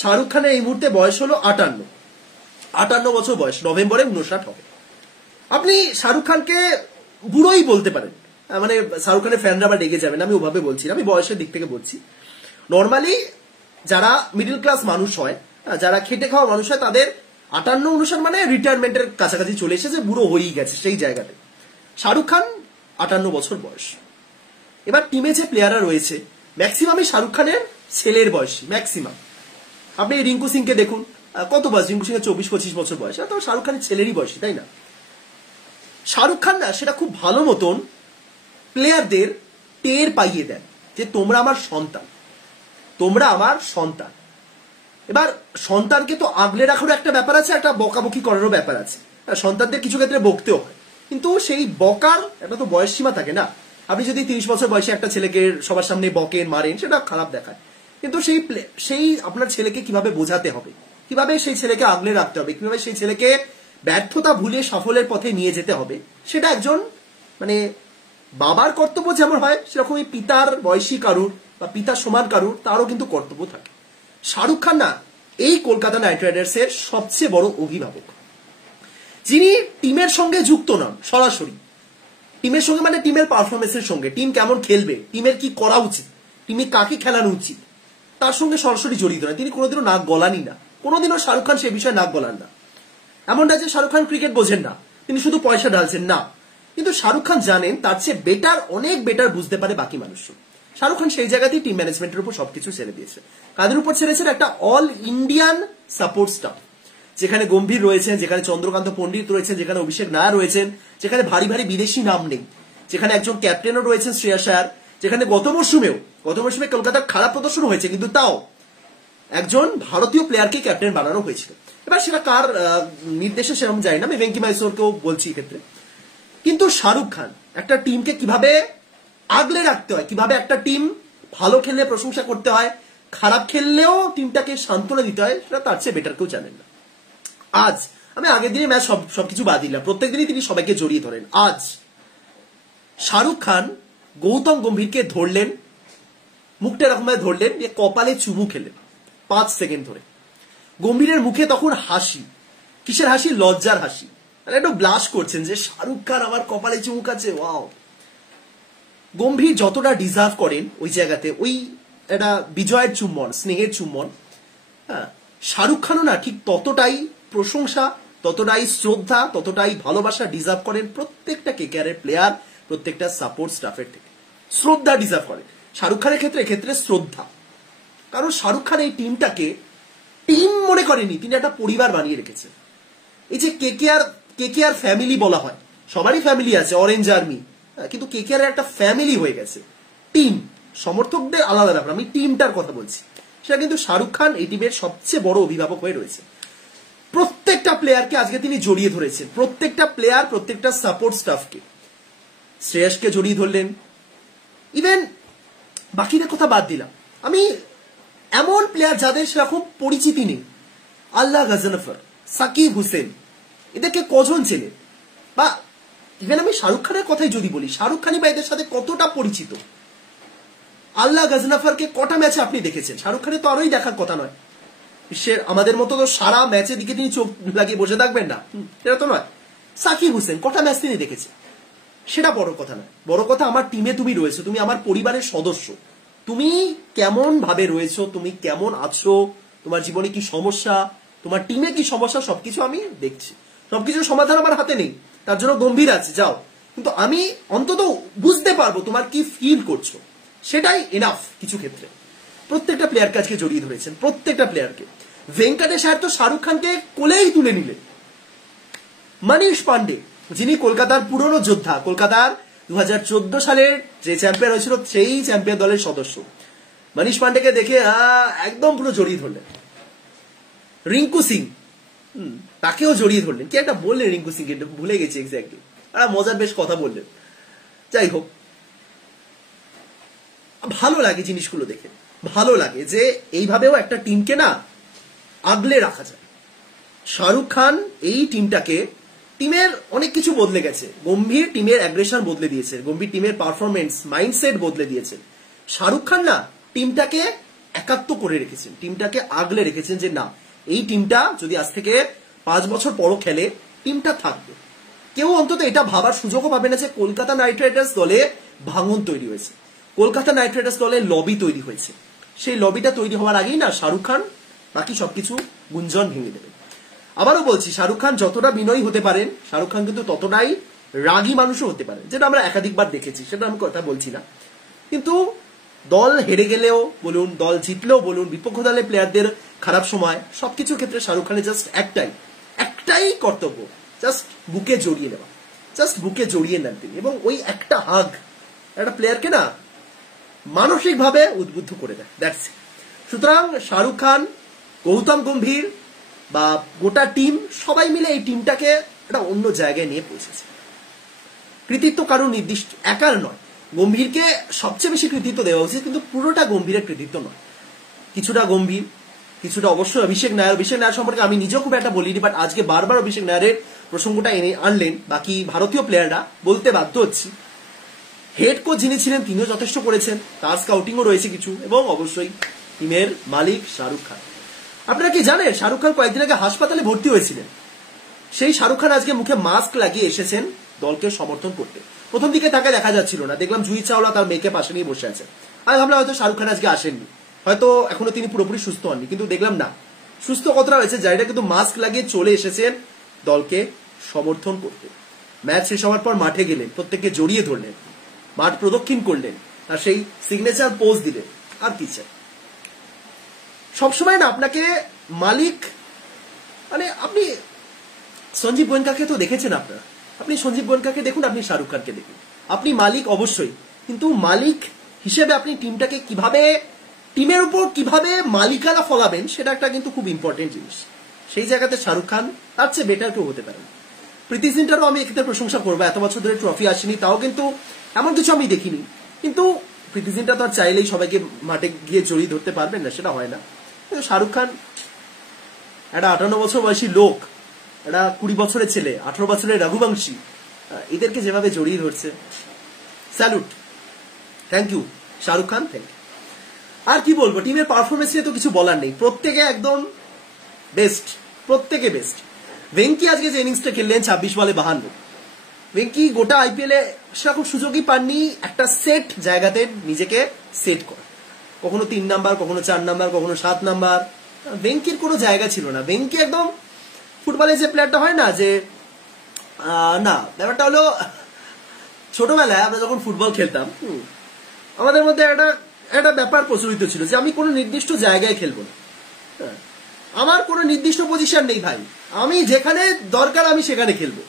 শাহরুখ খানের এই মুহূর্তে বয়স হলো 58 বছর বয়স, নভেম্বরে 59 হবে। আপনি শাহরুখ খানকে বুড়োই বলতে পারেন, মানে শাহরুখ খানের ফ্যানরা আবার রেগে যাবেন, আমি ওভাবে বলছি না, আমি বয়সের দিক থেকে বলছি। নর্মালি যারা মিডল ক্লাস মানুষ হয়, যারা খেটে খাওয়া মানুষ হয়, তাদের 58-59 মানে রিটায়ারমেন্টের কাছাকাছি চলে এসেছে, বুড়ো হয়েই গেছে সেই জায়গাতে। শাহরুখ খান 58 বছর বয়স। এবার টিমে যে প্লেয়াররা রয়েছে ম্যাক্সিমামই শাহরুখ খানের ছেলের বয়সী, ম্যাক্সিমাম। আপনি রিঙ্কু সিংকে দেখুন, কত বয়স রিঙ্কু সিংয়ের? 24-25 বছর বয়স, তো শাহরুখ খানের ছেলেরই বয়সী, তাই না? শাহরুখ খান না সেটা খুব ভালো মতন প্লেয়ারদের টের পাইয়ে দেন যে তোমরা আমার সন্তান, তোমরা আমার সন্তান। এবার সন্তানকে তো আগলে রাখারও একটা ব্যাপার আছে, একটা বকাবকি করারও ব্যাপার আছে। সন্তানদের কিছু ক্ষেত্রে বকতেও হয়, কিন্তু সেই বকার একটা তো বয়স সীমা থাকে না। আপনি যদি 30 বছর বয়সে একটা ছেলেকে সবার সামনে বকেন, মারেন, সেটা খারাপ দেখায়। কিন্তু সেই আপনার ছেলেকে কিভাবে বোঝাতে হবে, কিভাবে সেই ছেলেকে আগলে রাখতে হবে, কিভাবে সেই ছেলেকে ব্যর্থতা ভুলে সাফল্যের পথে নিয়ে যেতে হবে, সেটা একজন মানে বাবার কর্তব্য যেমন হয়, সেরকমই পিতার বয়সী কারুর বা পিতার সমান কারুর তারও কিন্তু কর্তব্য থাকে। শাহরুখ খান না এই কলকাতা নাইট রাইডার্সের সবচেয়ে বড় অভিভাবক, যিনি টিমের সঙ্গে যুক্ত নন সরাসরি। টিমের সঙ্গে মানে টিমের পারফরমেন্সের সঙ্গে, টিম কেমন খেলবে, টিমের কি করা উচিত, টিমে কাকে খেলানো উচিত, তার সঙ্গে সরাসরি জড়িত নয়। তিনি কোনোদিনও নাক গলানই না, কোনোদিনও শাহরুখ খান সে বিষয়ে নাক গলান না। এমনটা যে শাহরুখ খান ক্রিকেট বোঝেন না, তিনি শুধু পয়সা ঢালছেন না, কিন্তু শাহরুখ খান জানেন তার চেয়ে বেটার, অনেক বেটার বুঝতে পারে বাকি মানুষ। শাহরুখ খান সেই জায়গাতেই টিম ম্যানেজমেন্টের উপর সবকিছু ছেড়ে দিয়েছে। কাদের উপর ছেড়েছেন? একটা অল ইন্ডিয়ান সাপোর্ট স্টাফ, যেখানে গম্ভীর রয়েছেন, যেখানে চন্দ্রকান্ত পণ্ডিত রয়েছেন, যেখানে অভিষেক নায়ার রয়েছেন, যেখানে ভারী ভারী বিদেশি নাম নেই, যেখানে একজন ক্যাপ্টেনও রয়েছেন শ্রেয়াস আয়ার, যেখানে গত মরশুমে কলকাতার খারাপ প্রদর্শন হয়েছে, কিন্তু তাও একজন ভারতীয় প্লেয়ারকে ক্যাপ্টেন বানানো হয়েছিল। এবার সেটা কার নির্দেশে সেরকম যায় না, আমি ভেঙ্কি মাইসোরকেও বলছি এক্ষেত্রে। কিন্তু শাহরুখ খান একটা টিমকে কিভাবে আগলে রাখতে হয়, কিভাবে একটা টিম ভালো খেললে প্রশংসা করতে হয়, খারাপ খেললেও টিমটাকে সান্ত্বনা দিতে হয়, সেটা তার চেয়ে বেটার কেউ জানেন না। আজ আমি আগের দিনে ম্যাচ সবকিছু বাদ দিলাম, প্রত্যেক দিনই তিনি সবাইকে জড়িয়ে ধরেন। আজ শাহরুখ খান গৌতম গম্ভীরকে ধরলেন, মুখটা এরকম ভাবে ধরলেন, যে কপালে চুমু খেলেন 5 সেকেন্ড ধরে। গম্ভীরের মুখে তখন হাসি, কিসের হাসি? লজ্জার হাসি। মানে একটু ব্লাশ করছেন যে শাহরুখ খান আমার কপালে চুমু খাচ্ছে, ওয়াও। গম্ভীর যতটা ডিজার্ভ করেন ওই জায়গাতে, ওই একটা বিজয়ের চুম্বন, স্নেহের চুম্বন, হ্যাঁ, শাহরুখ খানও না ঠিক ততটাই প্রশংসা, ততটাই শ্রদ্ধা, ততটাই ভালোবাসা ডিজার্ভ করেন প্রত্যেকটা কেকেআরের প্লেয়ার, প্রত্যেকটা সাপোর্ট স্টাফের থেকে। শ্রদ্ধা ডিজার্ভ করেন শাহরুখ খানের ক্ষেত্রে শ্রদ্ধা। কারণ শাহরুখ খান এই টিমটাকে টিম মনে করেনি, তিনি একটা পরিবার বানিয়ে রেখেছেন। এই যে কেকেআর ফ্যামিলি বলা হয়, সবারই ফ্যামিলি আছে, অরেঞ্জ আর্মি, কিন্তু কেকেআর একটা ফ্যামিলি হয়ে গেছে। টিম, সমর্থকদের আলাদা ব্যাপার, আমি টিমটার কথা বলছি। সেটা কিন্তু শাহরুখ খান এই টিমের সবচেয়ে বড় অভিভাবক হয়ে রয়েছে। প্রত্যেকটা প্লেয়ারকে আজকে তিনি জড়িয়ে ধরেছেন, প্রত্যেকটা প্লেয়ার, প্রত্যেকটা সাপোর্ট স্টাফকে। শ্রেয়াসকে জড়িয়ে ধরলেন, ইভেন বাকিদের কথা বাদ দিলাম, আমি এমন প্লেয়ার যাদের সেরকম পরিচিতি নেই, আল্লাহ গাজনফর, সাকিব হুসেন, এদেরকে কজন চেনে? বা ইভেন আমি শাহরুখ খানের কথাই যদি বলি, শাহরুখ খানই বা এদের সাথে কতটা পরিচিত? আল্লাহ গাজনফরকে কটা ম্যাচে আপনি দেখেছেন? শাহরুখ খানের তো আরোই দেখার কথা নয়। বিশ্বের আমাদের মতো তো সারা ম্যাচের দিকে তিনি চোখ লাগিয়ে বসে থাকবেন না, সেটা তো নয়। সাকিব হুসেন কটা ম্যাচ তিনি দেখেছেন? সেটা বড় কথা নয়। বড় কথা আমার টিমে তুমি রয়েছো, তুমি আমার পরিবারের সদস্য, তুমি কেমন ভাবে রয়েছো, তুমি কেমন আছো, তোমার জীবনে কি সমস্যা, তোমার টিমে কি সমস্যা, সবকিছু আমি দেখছি। সবকিছুর সমাধান আমার হাতে নেই, তার জন্য গম্ভীর আছে, যাও, কিন্তু আমি অন্তত বুঝতে পারবো তোমার কি ফিল করছো, সেটাই এনাফ কিছু ক্ষেত্রে। প্রত্যেকটা প্লেয়ারকে আজকে জড়িয়ে ধরেছেন, প্রত্যেকটা প্লেয়ারকে। ভেঙ্কটেশ আয়ার তো শাহরুখ খানকে কোলেই তুলে নিলেন। মনীষ পান্ডে, যিনি কলকাতার পুরনো যোদ্ধা, কলকাতার 2014 সালের যে চ্যাম্পিয়ন হয়েছিল সেই চ্যাম্পিয়ন দলের সদস্য, মনীষ পান্ডেকে দেখে একদম পুরো জড়িয়ে ধরলেন। রিঙ্কু সিং, তাকেও জড়িয়ে ধরলেন। কি একটা বললেন রিঙ্কু সিং, ভুলে গেছি এক্স্যাক্টলি, মজার বেশ কথা বললেন। যাই হোক, ভালো লাগে জিনিসগুলো দেখে, ভালো লাগে যে এইভাবেও একটা টিমকে না আগলে রাখা যায়। শাহরুখ খান এই টিমটাকে, টিমের অনেক কিছু বদলে গেছে। গম্ভীর টিমের অ্যাগ্রেশন বদলে দিয়েছে, গম্ভীর টিমের পারফরমেন্স, মাইন্ডসেট বদলে দিয়েছে। শাহরুখ খান না টিমটাকে একাত্ম করে রেখেছেন, টিমটাকে আগলে রেখেছেন যে না, এই টিমটা যদি আজ থেকে 5 বছর পরও খেলে, টিমটা থাকবে। কেউ অন্তত এটা ভাবার সুযোগও পাবে না যে কলকাতা নাইট রাইডার্স দলে ভাঙন তৈরি হয়েছে, কলকাতা নাইট রাইডার্স দলে লবি তৈরি হয়েছে। সেই লবিটা তৈরি হওয়ার আগেই না শাহরুখ খান বাকি সবকিছু গুঞ্জন ভেঙে দেবে। আবারও বলছি, শাহরুখ খান যতটা বিনয়ী হতে পারেন, শাহরুখ খান কিন্তু ততটাই রাগী মানুষও হতে পারেন, যেটা আমরা একাধিকবার দেখেছি, সেটা আমি কথা বলছি না। কিন্তু দল হেরে গেলেও বলুন, দল জিতলেও বলুন, বিপক্ষ দলের প্লেয়ারদের খারাপ সময়, সবকিছুর ক্ষেত্রে শাহরুখ খানের জাস্ট একটাই কর্তব্য, জাস্ট বুকে জড়িয়ে নেওয়া, জাস্ট বুকে জড়িয়ে নেন তিনি, এবং ওই একটা হাগ একটা প্লেয়ারকে না মানসিকভাবে উদ্বুদ্ধ করে দেয়, দ্যাটস ইট। সুতরাং শাহরুখ খান, গৌতম গম্ভীর বা গোটা টিম, সবাই মিলে এই টিমটাকে একটা অন্য জায়গায় নিয়ে পৌঁছেছে। কৃতিত্ব কারণ নির্দিষ্ট একার নয়, গম্ভীরকে সবচেয়ে বেশি কৃতিত্ব দেওয়া উচিত, কিন্তু পুরোটা গম্ভীরের কৃতিত্ব নয়। কিছুটা গম্ভীর, কিছুটা অবশ্যই অভিষেক নায়ার সম্পর্কে আমি নিজেও খুব একটা বলিনি, বাট আজকে বারবার অভিষেক নায়ারের প্রসঙ্গটা এনে আনলেন। বাকি ভারতীয় প্লেয়াররা বলতে বাধ্য হচ্ছি, হেড কোচ যিনি ছিলেন তিনিও যথেষ্ট করেছেন, তার স্কাউটিংও রয়েছে কিছু, এবং অবশ্যই টিমের মালিক শাহরুখ খান। আপনারা কি জানেন শাহরুখ খান কয়েকদিন আগে হাসপাতালে ভর্তি হয়েছিলেন? সেই শাহরুখ খান আজকে মুখে মাস্ক লাগিয়ে এসেছেন দলকে সমর্থন করতে। প্রথম দিকে তাকে দেখা যাচ্ছিল না, দেখলাম জুহি চাওলা তার মেয়েকে পাশে নিয়ে বসে আছে। আমি ভাবলাম হয়তো শাহরুখ খান আজকে আসেননি, হয়তো এখনো তিনি পুরোপুরি সুস্থ হননি, কিন্তু দেখলাম না, সুস্থ কতটা হয়েছে জায়গাটা, কিন্তু মাস্ক লাগিয়ে চলে এসেছেন দলকে সমর্থন করতে। ম্যাচ শেষ হওয়ার পর মাঠে গেলেন, প্রত্যেককে জড়িয়ে ধরলেন, মাঠ প্রদক্ষিণ করলেন, আর সেই সিগনেচার পোজ দিলেন, আর কি চাই। সবসময় না আপনাকে মালিক, মানে আপনি সঞ্জীব গোয়েঙ্কাকে তো দেখেছেন আপনারা, আপনি সঞ্জীব গোয়েঙ্কাকে দেখুন, আপনি শাহরুখ খানকে দেখুন, আপনি মালিক অবশ্যই, কিন্তু মালিক হিসেবে আপনি টিমটাকে কিভাবে, টিমের উপর কিভাবে মালিকানা ফলাবেন, সেটা একটা কিন্তু খুব ইম্পর্টেন্ট জিনিস। সেই জায়গাতে শাহরুখ খান তার চেয়ে বেটার কেউ হতে পারেন। প্রীতি জিন্টারও আমি এক্ষেত্রে প্রশংসা করবো, এত বছর ধরে ট্রফি আসেনি, তাও কিন্তু এমন কিছু আমি দেখিনি। কিন্তু প্রীতি জিন্টা তো আর চাইলেই সবাইকে মাঠে গিয়ে জড়িয়ে ধরতে পারবেন না, সেটা হয় না। কিন্তু শাহরুখ খান একটা 58 বছর বয়সী লোক, একটা 20 বছরের ছেলে, 18 বছরের রঘুবংশী, এদেরকে যেভাবে জড়িয়ে ধরছে, salute, thank you Shahrukh Khan, thank you. আর কি বলবো, টিমের পারফরমেন্স নিয়ে তো কিছু বলার নেই, প্রত্যেকে একদম বেস্ট, প্রত্যেকে বেস্ট। ভেঙ্কি আজকে যে ইনিংসটা খেললেন 26 বলে 52, ভেঙ্কি গোটা আইপিএলে সেরকম সুযোগই পাননি একটা সেট জায়গাতে নিজেকে সেট করা, কখনো 3 নাম্বার, কখনো 4 নাম্বার, কখনো 7 নাম্বার, ভেঙ্কির কোনো জায়গা ছিল না। ভেঙ্কি একদম ফুটবলে যে প্লেয়ারটা হয় না, যে না, ব্যাপারটা হলো ছোটবেলায় আমরা যখন ফুটবল খেলতাম, আমাদের মধ্যে একটা ব্যাপার প্রচলিত ছিল যে আমি কোনো নির্দিষ্ট জায়গায় খেলবো না, আমার কোনো নির্দিষ্ট পজিশন নেই ভাই, আমি যেখানে দরকার আমি সেখানে খেলবো,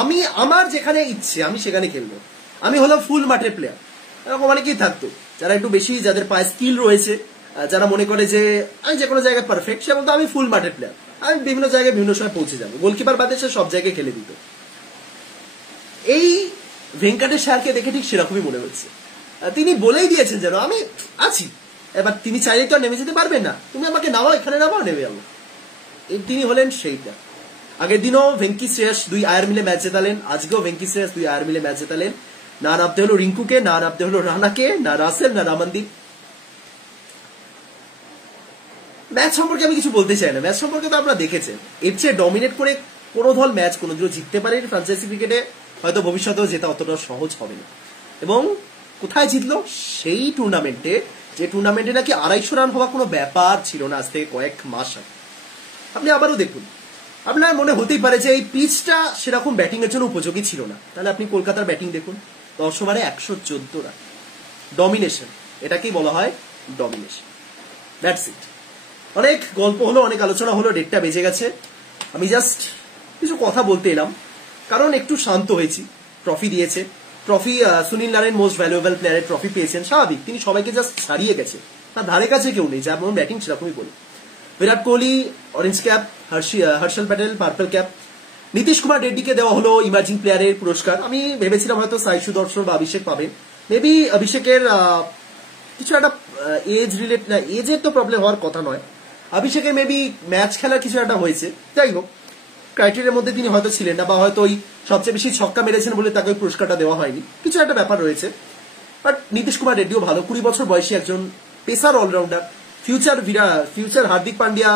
আমি আমার যেখানে ইচ্ছে আমি সেখানে খেলবো, আমি হলাম ফুল মাঠের প্লেয়ার। এরকম অনেকেই থাকতো যারা একটু বেশি, যাদের পায়ে স্কিল রয়েছে, যারা মনে করে যে আমি যে কোনো জায়গায় পারফেক্ট, সে বলতো আমি ফুল মাঠের প্লেয়ার, আমি বিভিন্ন জায়গায় বিভিন্ন সময় পৌঁছে যাবো, গোলকিপার বাদে সে সব জায়গায় খেলে দিত। এই ভেঙ্কটেশ স্যারকে দেখে ঠিক সেরকমই মনে হচ্ছে, তিনি বলেই দিয়েছেন যেন আমি আছি, এবার তিনি চাইলেই তো আর নেমে যেতে পারবেন না, তুমি আমাকে নামাও, এখানে নামাও, নেমে যাবো। তিনি হলেন সেইটা। আগের দিনও ভেঙ্কি শ্রেয়াস 2 আয়ার মিলে ম্যাচ জেতালেন, আজকেও ভেঙ্কি শ্রেয়াস 2 আয়ার মিলে ম্যাচ জেতালেন। না নামতে হলো রিঙ্কুকে, না নামতে হলো রানাকে, না রাসেল, না রামানদীপ। ম্যাচ সম্পর্কে আমি কিছু বলতে চাই না, ম্যাচ সম্পর্কে তো আপনারা দেখেছেন, এর চেয়ে ডমিনেট করে কোনো দল ম্যাচ কোনোদিনও জিততে পারে ফ্রাঞ্চাইজি ক্রিকেটে, হয়তো ভবিষ্যতেও জেতা অতটা সহজ হবে না। এবং কোথায় জিতলো, সেই টুর্নামেন্টে, যে টুর্নামেন্টে নাকি 250 রান হওয়া কোনো ব্যাপার ছিল না আজ থেকে কয়েক মাস আগে। আপনি আবারও দেখুন, আপনার মনে হতেই পারে যে এই পিচটা সেরকম ব্যাটিং এর জন্য উপযোগী ছিল না, তাহলে আপনি কলকাতার ব্যাটিং দেখুন, 10 ওভারে 114 রান, ডমিনেশন, এটাকেই বলা হয় ডমিনেশন। That's it. অনেক গল্প হলো, অনেক আলোচনা হলো, 1:30 বেজে গেছে। আমি জাস্ট কিছু কথা বলতে এলাম, কারণ একটু শান্ত হয়েছি। ট্রফি দিয়েছে, trophy Sunil Narayan most valuable প্লেয়ারের ট্রফি পেয়েছেন, স্বাভাবিক, তিনি সবাইকে জাস্ট ছাড়িয়ে গেছে, তার ধারে কাছে কেউ নেই, যেমন ব্যাটিং সেরকমই বলি। Virat Kohli orange cap, Harshal Patel purple cap, Nitish Kumar রেড্ডিকে দেওয়া হলো ইমার্জিং প্লেয়ারের পুরস্কার। আমি ভেবেছিলাম হয়তো সাই সুদর্শন বা অভিষেক পাবেন, মেবি অভিষেকের কিছু একটা এজ রিলেট, না এজের তো প্রবলেম হওয়ার কথা নয়, অভিষেকের মেবি ম্যাচ খেলার কিছু একটা হয়েছে, যাই হোক ক্রাইটেরিয়ার মধ্যে তিনি হয়তো ছিলেন না, বা হয়তো ওই সবচেয়ে বেশি ছক্কা মেরেছেন বলে তাকে ওই পুরস্কারটা দেওয়া হয়নি, কিছু একটা ব্যাপার রয়েছে। বাট নীতিশ কুমার রেড্ডিও ভালো, 20 বছর বয়সী একজন pacer allrounder, future Hardik Pandya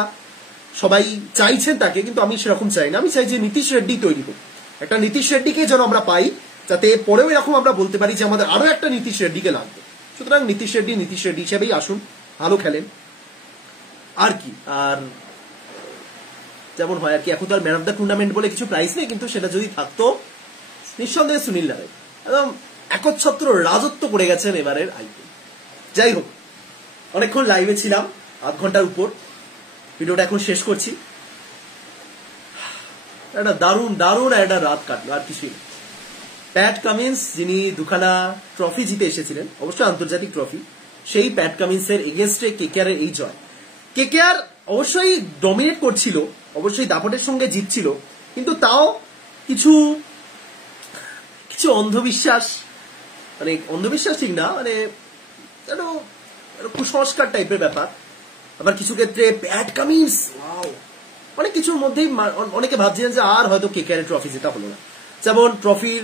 সবাই চাইছেন তাকে, কিন্তু আমি সেরকম চাই না, আমি চাই যে নীতিশ রেড্ডি তৈরি হোক, একটা নীতিশ রেড্ডিকে যেন আমরা পাই, যাতে পরেও এরকম আমরা বলতে পারি যে আমাদের আরো একটা নীতিশ রেড্ডিকে লাগবে। সুতরাং নীতিশ রেড্ডি হিসেবেই আসুন, ভালো খেলেন আর কি। আর যেমন হয় আর কি, এখন তো আর ম্যান অফ দ্য টুর্নামেন্ট বলে কিছু প্রাইজ নেই, কিন্তু সেটা যদি থাকতো নিঃসন্দেহে সুনীল নারায়ণ একদম একচ্ছত্র রাজত্ব করে গেছেন এবারের আইপিএল। যাই হোক, অনেকক্ষণ লাইভে ছিলাম, 8 ঘন্টার উপর, ভিডিওটা এখন শেষ করছি। একটা দারুণ একটা রাত কাটলো, আর কিছুই না। প্যাট কামিন্স, যিনি 2খানা ট্রফি জিতে এসেছিলেন, অবশ্যই আন্তর্জাতিক ট্রফি, সেই প্যাট কামিন্সের এগেনস্টে কেকেআর এর এই জয়। কেকেআর অবশ্যই ডমিনেট করছিল, অবশ্যই দাপটের সঙ্গে জিতছিল, কিন্তু তাও কিছু অন্ধবিশ্বাস, মানে অন্ধবিশ্বাস ঠিক না, মানে কুসংস্কার টাইপের ব্যাপার। আবার কিছু ক্ষেত্রে প্যাট কামিন্স অনেক কিছুর মধ্যেই অনেকে ভাবছিলেন যে আর হয়তো কেকেআর ট্রফি জেতা হলো না। যেমন ট্রফির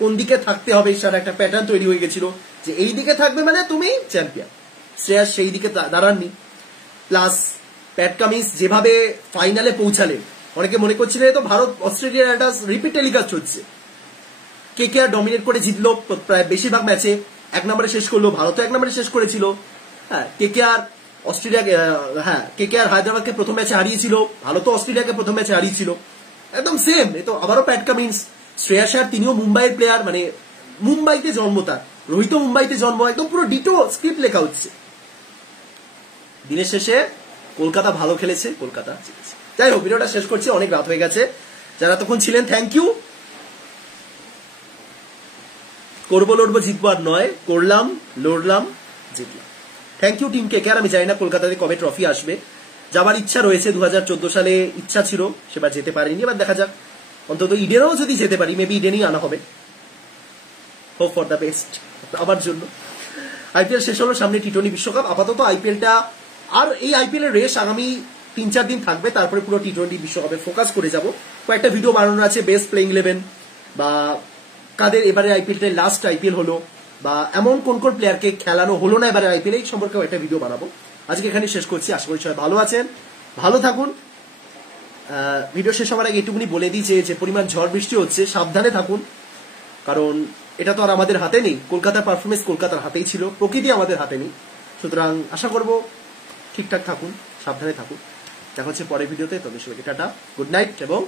কোন দিকে থাকতে হবে সেটা একটা প্যাটার্ন তৈরি হয়ে গেছিল, যে এই দিকে থাকবে মানে তুমি চ্যাম্পিয়ন। শ্রেয়াস সেই দিকে দাঁড়াননি। প্লাস প্যাট কামিন্স যেভাবে ফাইনালে পৌঁছালেন, অনেকে মনে করছিলেন তো ভারত অস্ট্রেলিয়ার একটা রিপিট টেলিকাস্ট হচ্ছে। কেকেআর ডমিনেট করে জিতলো প্রায় বেশিরভাগ ম্যাচে, 1 নম্বরে শেষ করলো, ভারতও 1 নম্বরে শেষ করেছিল। হ্যাঁ, কেকেআর হায়দ্রাবাদকে প্রথম ম্যাচে হারিয়েছিল, ভারতও অস্ট্রেলিয়াকে প্রথম ম্যাচে হারিয়েছিল, একদম সেম। এ তো আবারও প্যাট কামিন্স। শ্রেয়াস আয়ার, তিনিও মুম্বাইয়ের প্লেয়ার, মানে মুম্বাইতে জন্ম তার, রোহিত মুম্বাইতে জন্ম, একদম পুরো ডিটো স্ক্রিপ্ট লেখা হচ্ছে। দিনের শেষে কলকাতা ভালো খেলেছে, কলকাতা জিতেছে। যাই হোক, ভিডিওটা শেষ করছি, অনেক রাত হয়ে গেছে। যারা তখন ছিলেন থ্যাংক ইউ। করবো লড়বো জিতবো আর নয়, করলাম লড়লাম জিতলাম। Thank you team KKR. আমি জানি না কলকাতাতে কবে ট্রফি আসবে, যাবার ইচ্ছা রয়েছে। 2014 সালে ইচ্ছা ছিল, সেবার যেতে পারিনি। এবার দেখা যাক, অন্তত ইডেনও যদি যেতে পারি, মেবি ইডেনই আনা হবে। হোপ ফর দ্য বেস্ট আমার জন্য। আইপিএল শেষ হলো, সামনে টি20 বিশ্বকাপ। আপাতত আইপিএলটা আর এই আইপিএল এর রেস আগামী 3-4 দিন থাকবে, তারপরে পুরো টি20 বিশ্বকাপে ফোকাস করে যাব। কয়েকটা ভিডিও বানানো আছে, বেস্ট প্লেইং 11 বা কাদের এবারে আইপিএলটাই লাস্ট আইপিএল হলো, বা এমন কোন কোন প্লেয়ারকে খেলানো হলো না এবারে আইপিএল, এই সম্পর্কেও একটা ভিডিও বানাবো। আজকে এখানে শেষ করছি, আশা করি সবাই ভালো আছেন, ভালো থাকুন। ভিডিও শেষ হওয়ার আগে একটুকুনি বলে দিই যে পরিমাণ ঝড় বৃষ্টি হচ্ছে, সাবধানে থাকুন, কারণ এটা তো আর আমাদের হাতে নেই। কলকাতার পারফরমেন্স কলকাতার হাতেই ছিল, প্রকৃতি আমাদের হাতে নেই। সুতরাং আশা করবো ঠিকঠাক থাকুন, সাবধানে থাকুন। দেখা হচ্ছে পরের ভিডিওতে। তবে সবাইকে টাটা, গুড নাইট এবং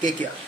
টেক কেয়ার।